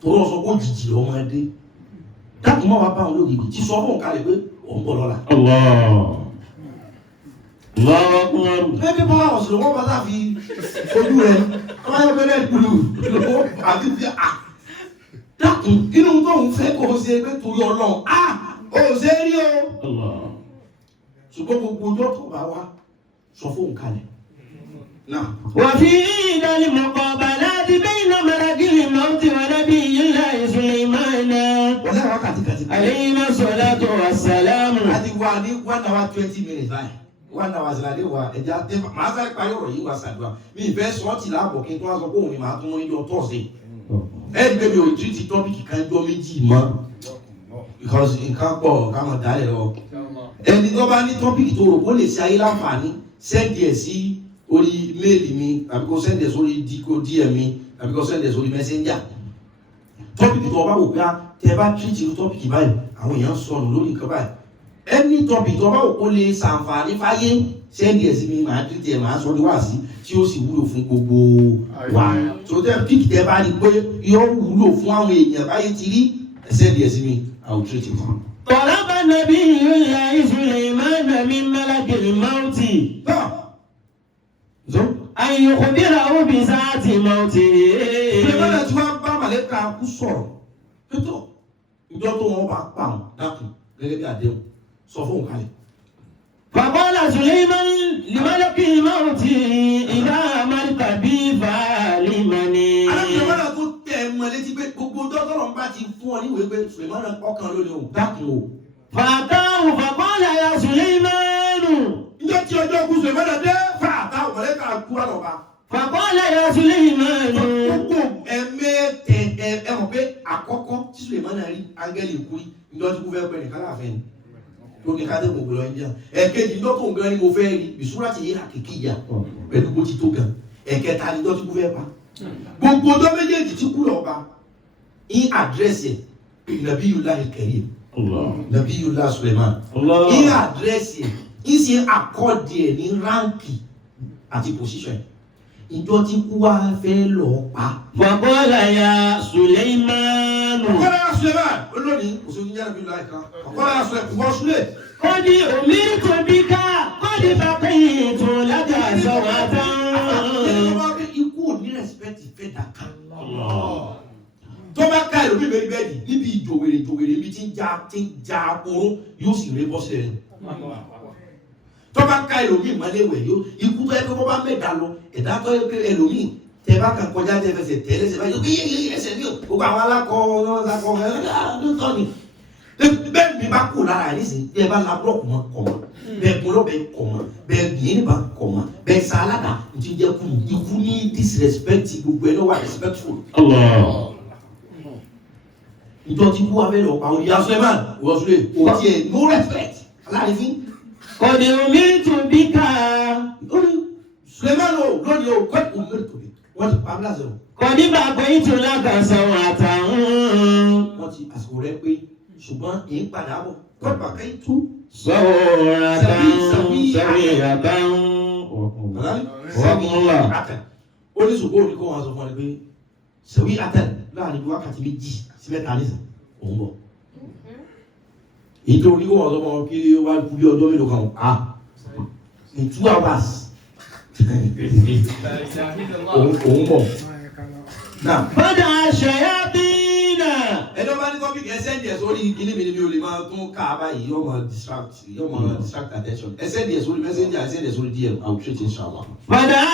tó lọ sọ pé òjijì ọmọdé dákun mọ́ wá bá wọn lógìkì tí sọ fún kalẹ̀ pé òun bọ̀ lọ́la. الله أكبر. bẹ́ẹ̀ bí bọ́lá ọ̀sẹ̀ wọ́n bá láfi ojú rẹ̀ ọmọ yẹn bẹ̀rẹ̀ dùlù lọ́wọ́ àti bí a dákun inú tó ń fẹ́ kó o ṣe pé torí Ọlọ́run o ṣe rí o ṣùgbọ́n gbogbo ọjọ́ tó bá wá sọ fóun kalẹ̀ náà. وفي عيد المقابلات بين ملك الموت ونبي الله سليمان wọ́n lẹ́wọ̀n kàtìkàtì. عليه الصلاة والسلام. a ti wà ní 1 hour 20 minutes báyìí 1 hour sílẹ̀ wa ẹ̀já tẹ́ màá sáré parí ọ̀rọ̀ yìí wá ṣàdúrà mi ìfẹ́ sọ́ọ̀tì láàbọ̀ kí n tó wá sọ pé òun ni màá tún yọ tọ́sí. ẹ̀ẹ́dì bẹ́ẹ̀ mi ò tí ti tọ́pìkì kan jọ méjì mọ́ because nǹkan pọ̀ ká mọ̀ dálẹ̀ lọ. ẹni tó bá ní tọ́pìkì tó rò kó lè ṣe ayé láǹfààní sẹ́ndì ẹ̀ sí orí méèlì mi tàbí kó sẹ́ndì ẹ̀ sórí DM mi tàbí kó sẹ́ndì ẹ̀ sórí messenger. tọ́pìkì tó bá wò pé tẹ bá tírìtì irú tọ́pìkì báyìí àwọn èèyàn sọnù lórí nǹkan báyìí ẹni tọ́pìkì tó bá wò kó lè ṣàǹfààní fáyé sẹ́ndì ẹ̀ sí mi màá tírìtì ẹ̀ màá sọ ní wàásí tí ó sì wúlò fún gbogbo wa tó tẹ píkì tẹ bá rí pé yóò wúlò fún àwọn èèyàn báyìí ti rí sẹ́ndì ẹ̀ sí mi I will treat it. طلب نبي الله سليمان من ملك الموت أن يخبره بساعة موته. Ìgbẹ́mọ̀lẹ̀ tí wọ́n bá màlẹ́ka kú sọ̀rọ̀ pétọ́ ìjọ tó wọn bá pa àwọn dákun gẹ́gẹ́ bí àdéhùn sọ fún òun kalẹ̀. فقال سليمان لملك الموت إذا أمرت بي فعلمني. Alábìyẹ̀mọ̀lẹ̀ tó tẹ̀ ẹ́ mọ̀ létí pé gbogbo dọ́tọ̀rọ̀ ń bá ti fún ọ níwèé pé Sùlẹ̀mánà ọkàn ló lè o dákun o. فأتاه فقال يا سليمان. Ìjọ tí ọjọ́ kú Sùlẹ̀mánà dé fà àtàwọn màlẹ́ka kú àlọ́ba. فقال يا سليمان. Gbogbo ẹ̀mẹ́ ẹ mọ̀ pé àkọ́kọ́ tí Sùlẹ̀mánà rí áńgẹ́lì kú rí ìjọ tí kú fẹ́ pẹ́ nìkan láàfin ni. Lókè káde gbogbo lọ India. Ẹ̀kejì ìjọ tó ń gan ni mo fẹ́ rí bìsúrà ti yé àkèké ìyá pẹ̀lú bó ti tó gan. Ẹ̀kẹta ni ìjọ tí kú fẹ́ pa. Gbogbo ọjọ́ méjèèjì tí kú lọ́ọ́ pa ní àdírẹ́sì Nabiyullah Karim. Nabiyullah Sulaiman. Ní àdírẹ́sì ní ṣe àkọ́dì ẹ̀ ní ránkì àti pòsíṣọ̀n. Ìjọ tí kú wá fẹ́ lọ́ọ́ pa. فقال يا سليمان. Ọ̀kọ́lá ya Sulaiman olóòní òṣèlú yára bí láì kan. Ọ̀kọ́lá ya Sulaiman wọ́n súlẹ̀. قد أمرت بك قد بقيت لك سوعة. Ikú ò ní rẹ̀sipẹ́tì fẹ́ dàka. Tó bá ká ìlú bíbélì bẹ́ẹ̀dì níbi ìjòwèrè ibi tí ń ja oró yóò sì ré bọ́ sílẹ̀ rẹ̀. Tó bá ká ẹlòmíì mọ́lẹ́wẹ̀ yóò ikú tó yẹ kó bá mẹ́ta lọ ẹ̀dá tó yẹ kó ẹlòmíì tẹ bá kàn kọjá tẹ fẹsẹ̀ tẹ lẹ́sẹ̀ báyìí yóò ẹsẹ̀ ní o gbogbo àwọn alákọ̀ ló ní. Bẹ́ẹ̀ mi bá kó lára ẹ̀ nísìnyí bẹ́ẹ̀ bá la búlọ̀kù mọ́ kọ̀ mọ́ bẹ́ẹ̀ kúnlọ́ bẹ́ẹ̀ kọ̀ mọ́ bẹ́ẹ̀ gbìyànjú bá kọ̀ mọ́ bẹ́ẹ̀ sá alága ti jẹ́ kú ikú ní disrespect gbogbo ẹ̀ lọ́wọ́ respectful. Ìjọ ti kú abẹ́rẹ́ ọ̀pá òní Sulaiman wọ́n súlẹ̀ òtí ẹ̀ no respect aláàrífín. قد أمرت بك. Sulaiman o lónìí o kọ́ ìmọ̀lẹ́ tóbi wọ́n ti pa á lásìrò. قد بقيت لك سوعة. Wọ́n ti àsìkò rẹ̀ pé ṣùgbọ́n èyí padà bọ̀ kọ́ ìpàkà ìtú. سوعة سوية. Ó ní ṣùgbọ́n òní kó wọn sọ fún ọ pé ṣèwí àtẹn láàrin bí wákàtí méjì sí mẹ́ta nísìn òun bọ̀. Èyí tó ní kó wọn sọ fún ọ kí wá kú bí ọjọ́ mélòó kan in 2 hours. Òun bọ̀. Náà. بدأ الشياطين. Ẹni ọba ní tọ́pìkì ẹsẹ̀ díẹ̀ sórí kíní mi ni mi ò lè máa tún ká báyìí yóò máa distract attention. Ẹsẹ̀ díẹ̀ sórí messenger ẹsẹ̀ díẹ̀ sórí DM I will treat inshallah. بدأ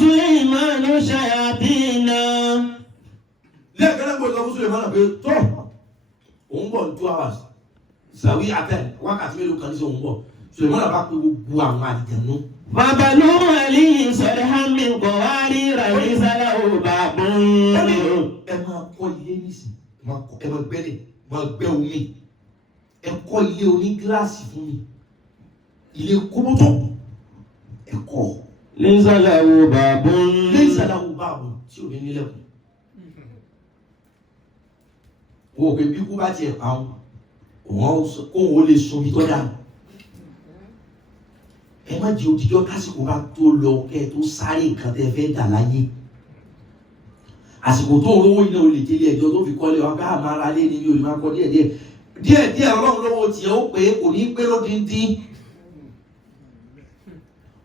سليمان الشياطين. Lẹ́ẹ̀kan náà gbọ́dọ̀ fún Sulemana pé tó òun bọ̀ ní 2 hours. Sàwí àtẹn wákàtí mélòó kan ní sọ òun bọ̀. Sulemana bá pe gbogbo àwọn àdìjẹ̀nú. فبنوا عليه صرحا من قوارير ليس له باب. Ẹ máa kọ́ ilé nísìnyí, ẹ máa gbẹ́lẹ̀, máa gbẹ́ omi. Ẹ kọ́ ilé oní gíláàsì fún mi. Ilé kóbótó. Ẹ kọ́. ليس له باب. Lẹ́yìn sàdáwò báàbò tí ò ní nílẹ̀kùn. Wo pé bí kú bá tiẹ̀ pa òun kó lè sun ibi tó dáa. Ẹ má di òtijọ́ kásìkò bá tó lọ kẹ́ tó sáré nǹkan tẹ́ fẹ́ dà láyé. Àsìkò tó ń rówó iná olè délé ẹjọ́ tó fi kọ́lé wa bá máa ra lé ní mi ò lè máa kọ́ díẹ̀ Ọlọ́run lọ́wọ́ tiẹ̀ ó pé kò ní pé lódindi.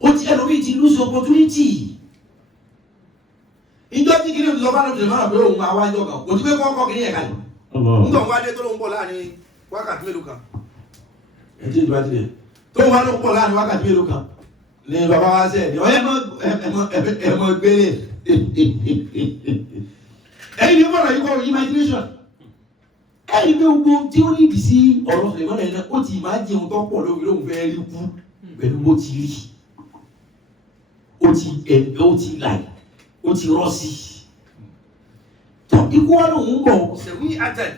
Ó ti ẹlòmíì ti lose opportunity. sọ fún àlọ́ máa pé òun máa wájọ́ kan kò tí pé kọ́kọ́ kì í yẹ kalẹ̀. nígbà wọn adé tó ló ń bọ̀ láàrin wákàtí mélòó kan. ẹ ti ìdúrà tilẹ̀ tó wà ló ń bọ̀ láàrin wákàtí mélòó kan ní bàbá wa sẹ́ẹ̀ ní ọ̀yẹ́ ẹ̀mọ́ gbélé ẹ̀yin ní bọ̀rọ̀ yìí kọ́ imagination ẹ̀yin ní gbogbo tí ó nídìí sí ọ̀rọ̀ Suleiman náà ó ti máa jẹun tó pọ̀ lórí lóhùn fẹ́ rí kú pẹ̀lú bó ti rí ó ti láì ó ti rọ́ sí tó ikú wa lòun ń bọ̀ sẹ̀wí àtẹ̀.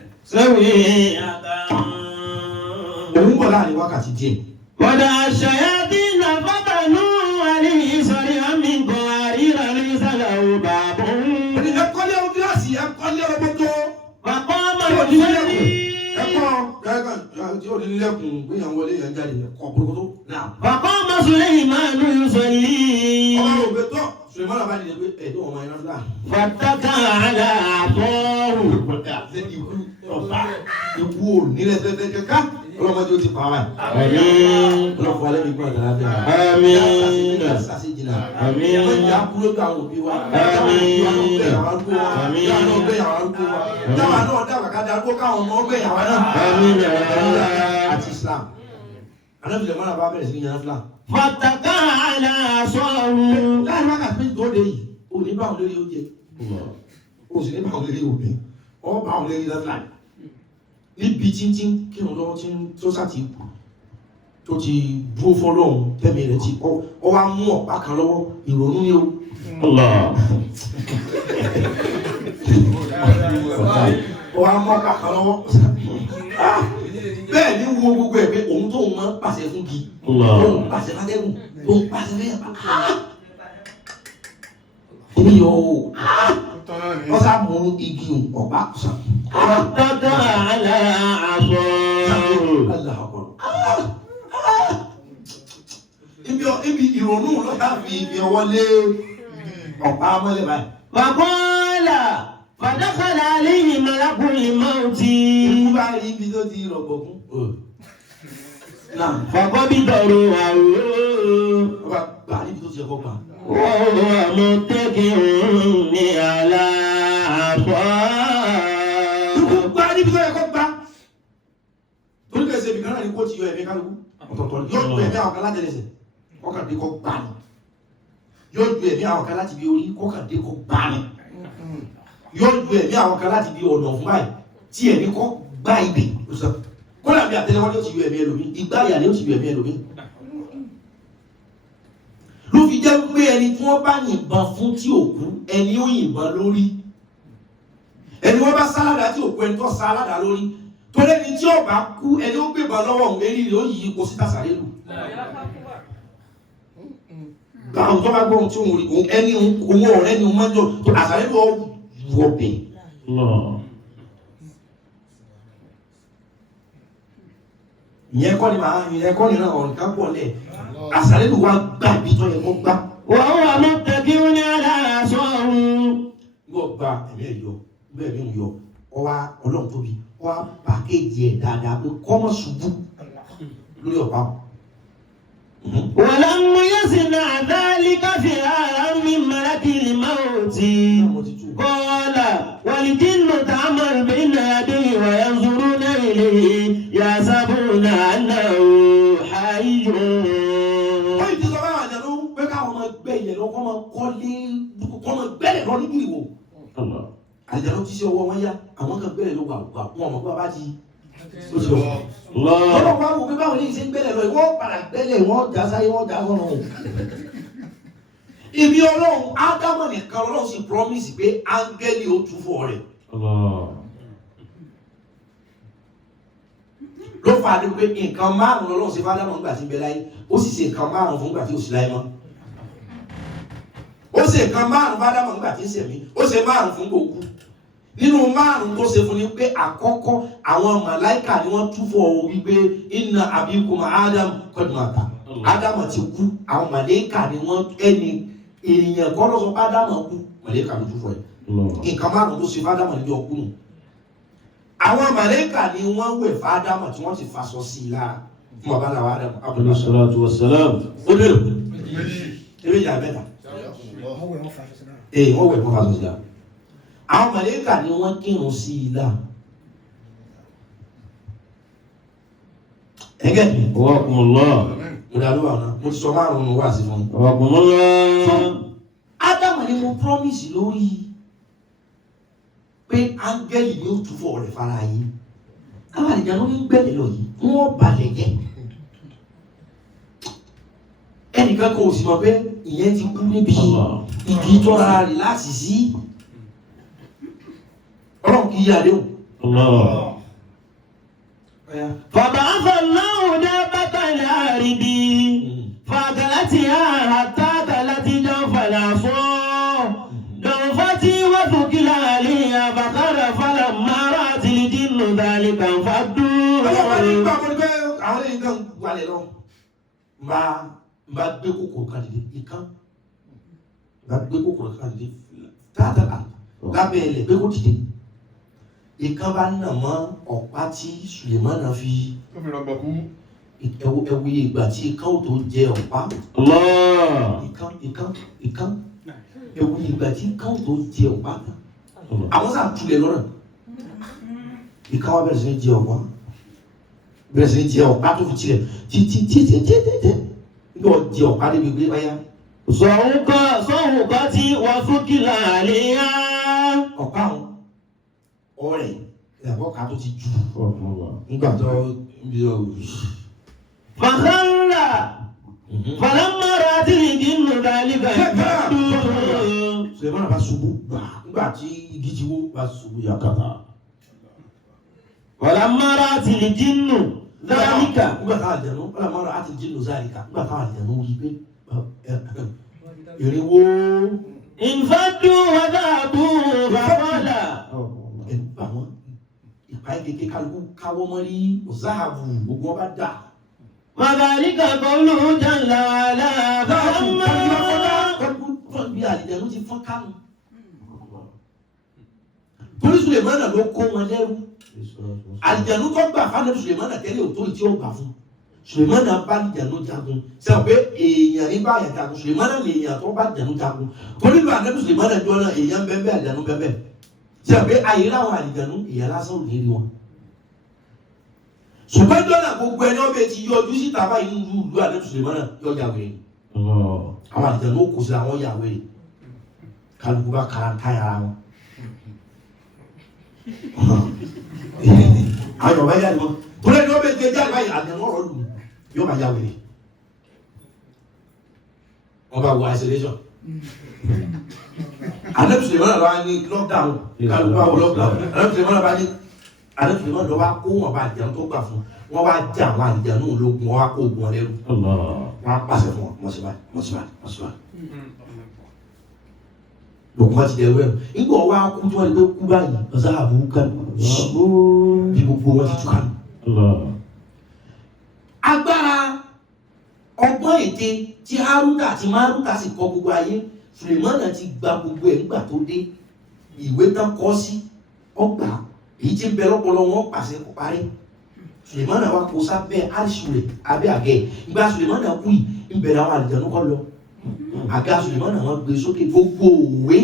òun bọ̀ láàrin wákàtí díẹ̀. Wàdà ṣayáàtì náà fọ́tànú àlè ìsọ̀rí àmì nǹkan àríra ní sàlàwò bàbá. ẹ̀kọ́lé ọdún gíláàsì ẹ̀kọ́lé ọlọ́gbọ́tọ́. Bàbá ọmọ tí ò ní ìdílé nílẹ̀kùn ẹ̀kọ́ tí ò ní nílẹ̀kùn gbéyàn wọlé yẹn jáde ẹ̀kọ́ kórókótó. Bàbá ọmọ Suleiman yusalli. ọmọ òbẹ tọ́ Suleiman bá nílẹ̀ pé ẹ̀dọ́ ọmọ iná fúlà. Fàtàkà àlà àtọ́rù. ikú ò nílẹ̀ fẹ́fẹ́ kẹ́kẹ́ ọlọ́mọdé ó ti pa wá. ọlọ́fọ̀ alẹ́ mi gbọ́ àgbàlá bẹ́ẹ̀. Àmín. sase jìnnà. Àmín. ìyá kúrò bí àwọn òbí wa. Àmín. Àmín. ìyá náà gbé yàrá arúgbó wa. dáwà náà dàgbà ká darúgbó káwọn ọmọ gbé yàrá náà. Àmín. àti Islam. anábìlẹ̀ mọ́ra bá bẹ̀rẹ̀ sí ní yàrá fúlà. Fàtàkà àlà àtọ́rù. láàrin wákàtí méjì tó dé yìí o ní báwọn lórí oúnjẹ o sì ní báwọn lórí òbí ọ báwọn lórí lẹ́fúlà níbi títí kí wọn lọ́wọ́ tí tó sàtì tó ti dúró fọlọ́hún tẹ́mi rẹ̀ ti kọ́ ọ wá mú ọ̀pá kan lọ́wọ́ ìrònú ni o. ọ wá mú ọ̀pá kan lọ́wọ́ bẹ́ẹ̀ ni wo gbogbo ẹ̀ pé òun tóun máa ń pàṣẹ fún gi tóun pàṣẹ fàtẹ́gùn tóun pàṣẹ fẹ́yà bá èmi yọ o wọ́n sá mú igi ọ̀pá sàn. Fàtàkà àlà àtọ́rù. ibi ìrònú lọ́dà fi ọwọ́ lé ọ̀pá mọ́lẹ̀ báyìí. Fàkọ́lá fàdákàlà àléyìn malakul mauti. ikú bá rí ibi tó ti rọ̀gbọ̀kún. Fàkọ́ bí dọ̀rọ̀ àwọ̀. ọba gbà níbi tó ti ẹ̀kọ́ gbà. Wọ́n wà mọ́ tẹ́kì ní àlà àfọ́. ikú gbà níbi tó ẹ̀kọ́ gbà. torí bẹ́ẹ̀ ṣe ibìkan náà ni kó ti yọ ẹ̀mí kálukú. ọ̀tọ̀ọ̀tọ̀ yóò ju ẹ̀mí àwọn kan láti ẹsẹ̀ kọ́kàn dé kọ́ gbà ní. yóò ju ẹ̀mí àwọn kan láti bí orí kọ́kàn dé kọ́ gbà ní. yóò ju ẹ̀mí àwọn kan láti bí ọ̀nà fún báyìí tí ẹ̀mí kọ́ gbà ibè. kọ́lá bí àtẹlẹwọ́ ni ó ti yọ ẹ̀mí ẹlòmí ìgbà àyà ni ó ti yọ ẹ̀mí ẹlòmí. ló fi jẹ́ pé ẹni tí wọ́n bá yìnbọn fún tí ò kú ẹni ó yìnbọn lórí ẹni wọ́n bá sálàdà tí ò kú ẹni tó sálàdà lórí torí ẹni tí ó bá kú ẹni ó gbébọn lọ́wọ́ òun eré rẹ̀ ó yí ipò síta sàré lù. báwo tó bá gbọ́ ohun tí òun rí ẹni owó ọ̀rẹ́ ni òun máa ń jọ tó àsàré lù ọ́ wọ̀ bẹ̀. ìyẹn kọ́ ni màá ìyẹn kọ́ ni náà ọ̀rùn ká pọ̀ lẹ̀ àsàré lù wá gbà bí tó yẹ kó gbà. Wọ́n wà mọ́ tẹ́kì ní àlà àṣọ́rù. gbọ́ gba ẹ̀mí ẹ̀ yọ bẹ́ẹ̀ mi ń yọ ọwá ọlọ́run tóbi ọwá pàkéjì ẹ̀ dáadáa pé kọ́mọ̀ ṣubú lórí ọ̀pá. ولم يصنع ذلك فرارا من ملك الموت قال والجن تعمل بين يديه وينظرون إليه يحسبون أنه حي. wọ́n ti sọ fún àwọn àjẹnú pé káwọn máa gbẹ ilẹ̀ lọ kọ́ máa kọ́lé kọ́ máa gbẹ́lẹ̀ lọ níbi ìwò. àjẹnú ti ṣe ọwọ́ wọn yá àwọn kan gbẹ́lẹ̀ lọ wà wọn ọmọ bàbá ti ó ti wọ̀. ọlọ́run wá wò pé báwo ni ìṣe ń gbẹ́lẹ̀ lọ ìwọ́n padà gbẹ́lẹ̀ wọ́n já sáyé wọ́n já sọ́nà o. ibi ọlọ́run ádámọ̀ nìkan ọlọ́run sì promise pé áńgẹ́lì ó tú fún ọ rẹ̀. ló fà á ní pé nǹkan márùn-ún lọ́lọ́run ṣe fádámọ̀ nígbà tí ń bẹ láyé ó sì ṣe nǹkan márùn-ún fún nígbà tí ò sí láyé mọ́. ó ṣe nǹkan márùn-ún fádámọ̀ nígbà tí ń ṣẹ̀mí ó ṣe márùn-ún fún gbogbo. nínú márùn-ún tó ṣe fún ni pé àkọ́kọ́ àwọn màláìkà ni wọ́n tú fún ọ wípé inna abikum Adam qad mata Ádámù ti kú àwọn màláìkà ni wọ́n ẹni èèyàn kọ́ ló sọ pé Ádámù kú màláìkà ló tú fún ẹ. nǹkan márùn-ún tó ṣe fádámọ̀ níbi ọkùnrin àwọn màláíkà ni wọ́n wẹ̀ fádámà tí wọ́n ti faṣọ sí i lára fún bàbá làwọn Ádámù. Alayhi salatu wassalam. ó lérò ewé ìyá mẹ́ta. wọ́n wẹ̀ wọ́n faṣọ sí i lára. àwọn màlẹ́kà ni wọ́n kírun sí i la ẹgẹ́ mi Wakumullah. mo dá lóhùn àná mo ti sọ márùn-ún wá sí fún mi. Wakumullah. Ádámù ni mo promise lórí pé áńgẹ́lì ni ó túfọ̀ rẹ̀ fara yín àwọn àlejò ló ń gbẹ̀lẹ̀ lọ yìí wọ́n balẹ̀ jẹ́ ẹnìkan kan ò sì mọ̀ pé ìyẹn ti kú níbi igi tó ara rẹ̀ láti sí ọlọ́run kì í yà léwu. فبعث الله دابة الأرض فأكلتها حتى أكلت جوف العصا جوفتي وثقل عليها فقال فلما رأت الجن ذلك انفضوا. ọlọ́run ní gbà mọ́ ní pé àwọn èèyàn kan wálé lọ máa gbé kòkòrò kan dìde ìkan máa gbé kòkòrò kan dìde tààtàlà lábẹ́ ilẹ̀ gbé kò dìde ìkan bá nà mọ́ ọ̀pá tí Sùlẹ̀mánà fi ẹwù ìgbà tí ìkan ò tó jẹ ọ̀pá ìkan ẹwù ìgbà tí ìkan ò tó jẹ ọ̀pá àwọn sáà tulẹ̀ lọ́nà ìkan wá bẹ̀rẹ̀ sí ní jẹ ọ̀pá bẹ̀rẹ̀ sí ní jẹ ọ̀pá tó fi tilẹ̀ títí nígbà jẹ ọ̀pá débi gbé báyà. sọ̀hùnkọ́ tí wọ́nثقل عليها. ọ̀pá àwọn ọ̀rẹ́ ìyàbọ̀ ká tó ti jù nígbà tó ń bí فخر فلما رأت الجن ذلك انفضوا. Sùlẹ̀mánà bá ṣubú nígbà tí igi ti wó bá ṣubú yakata. فلما رأت الجن ذلك nígbà táwọn àjẹnú فلما رأت الجن ذلك nígbà táwọn àjẹnú yí pé ìrìnwó انفضوا وذهبوا فقال ẹgbà wọn ìpá kékeré kálukú káwọ́ mọ́rí ọ̀záàbù gbogbo wọn bá dà. وذلك قوله جل وعلا فلما bí àlìjẹ̀nú ti fọ́n kánú. torí Sùlẹ̀mánà ló kó wọn lẹ́rú. àlìjẹ̀nú tó gbà fáwọn Sùlẹ̀mánà tẹ́lẹ̀ ò tó ìtí ó gbà fún. Sùlẹ̀mánà bá àlìjẹ̀nú jagun. sẹ́wọ̀n pé èèyàn ní bá àyàn jagun Sùlẹ̀mánà lè èèyàn tó bá àlìjẹ̀nú jagun. torí lu àdébù Sùlẹ̀mánà jọ náà èèyàn bẹ́ẹ̀ àlìjẹ̀nú bẹ́ẹ̀. sẹ́wọ̀n pé àyè láwọn àlìjẹ̀nú èèyàn lásán ò ní rí wọn. ṣùgbọ́n jọ́nà gbogbo ẹni ọbẹ̀ ti yọjú síta báyìí ń lu àdébù Sùlẹ̀mánà yọjà wẹ̀rẹ̀. àwọn àlìjẹ̀nú kò sí àwọn yà wẹ̀rẹ̀ kálukú bá karanta yàrá wọn. àwọn ọba yà ni wọn tó lẹ́nu ọbẹ̀ gbé jáde báyìí àdéhùn ọ̀rọ̀ lù yóò máa yà wẹ̀rẹ̀. wọ́n bá wọ isolation. àdébù Sùlẹ̀mánà lọ́wọ́ ní lockdown kálukú bá wọ lockdown àdébù Sùlẹ̀mánà bá ní àdébù Sùlẹ̀mánà lọ́wọ́ wá kó wọn bá àjẹun tó gbà fún wọn wá já àwọn àlìjẹ̀nú ológun wọn wá kó ogun wọn lẹ́rù wọn á pàṣẹ fún wọn mọ̀síbáyì. lòkùn ti dẹ̀rù ẹ̀ nígbà wọ́n wá kú tí wọ́n lè kú báyìí ọ̀sán àbúrú kan bí gbogbo wọn ti tú kan. agbára ọgbọ́n ète tí Hárúnà àti Márúnà sì kọ gbogbo ayé Sùlẹ̀mánà ti gba gbogbo ẹ̀ nígbà tó dé ìwé tán kọ́ sí ọgbà èyí tí ń bẹ lọ́pọlọ wọn pàṣẹ kó parí. Sùlẹ̀mánà wa kó sábẹ́ àrísùlẹ̀ abẹ́ àgẹ́ ìgbà Sùlẹ̀mánà kú yìí ń bẹ̀rẹ̀ àwọn àlìjẹ̀nú kọ́ lọ àga Sùlẹ̀mánà wọn gbé sókè gbogbo òwe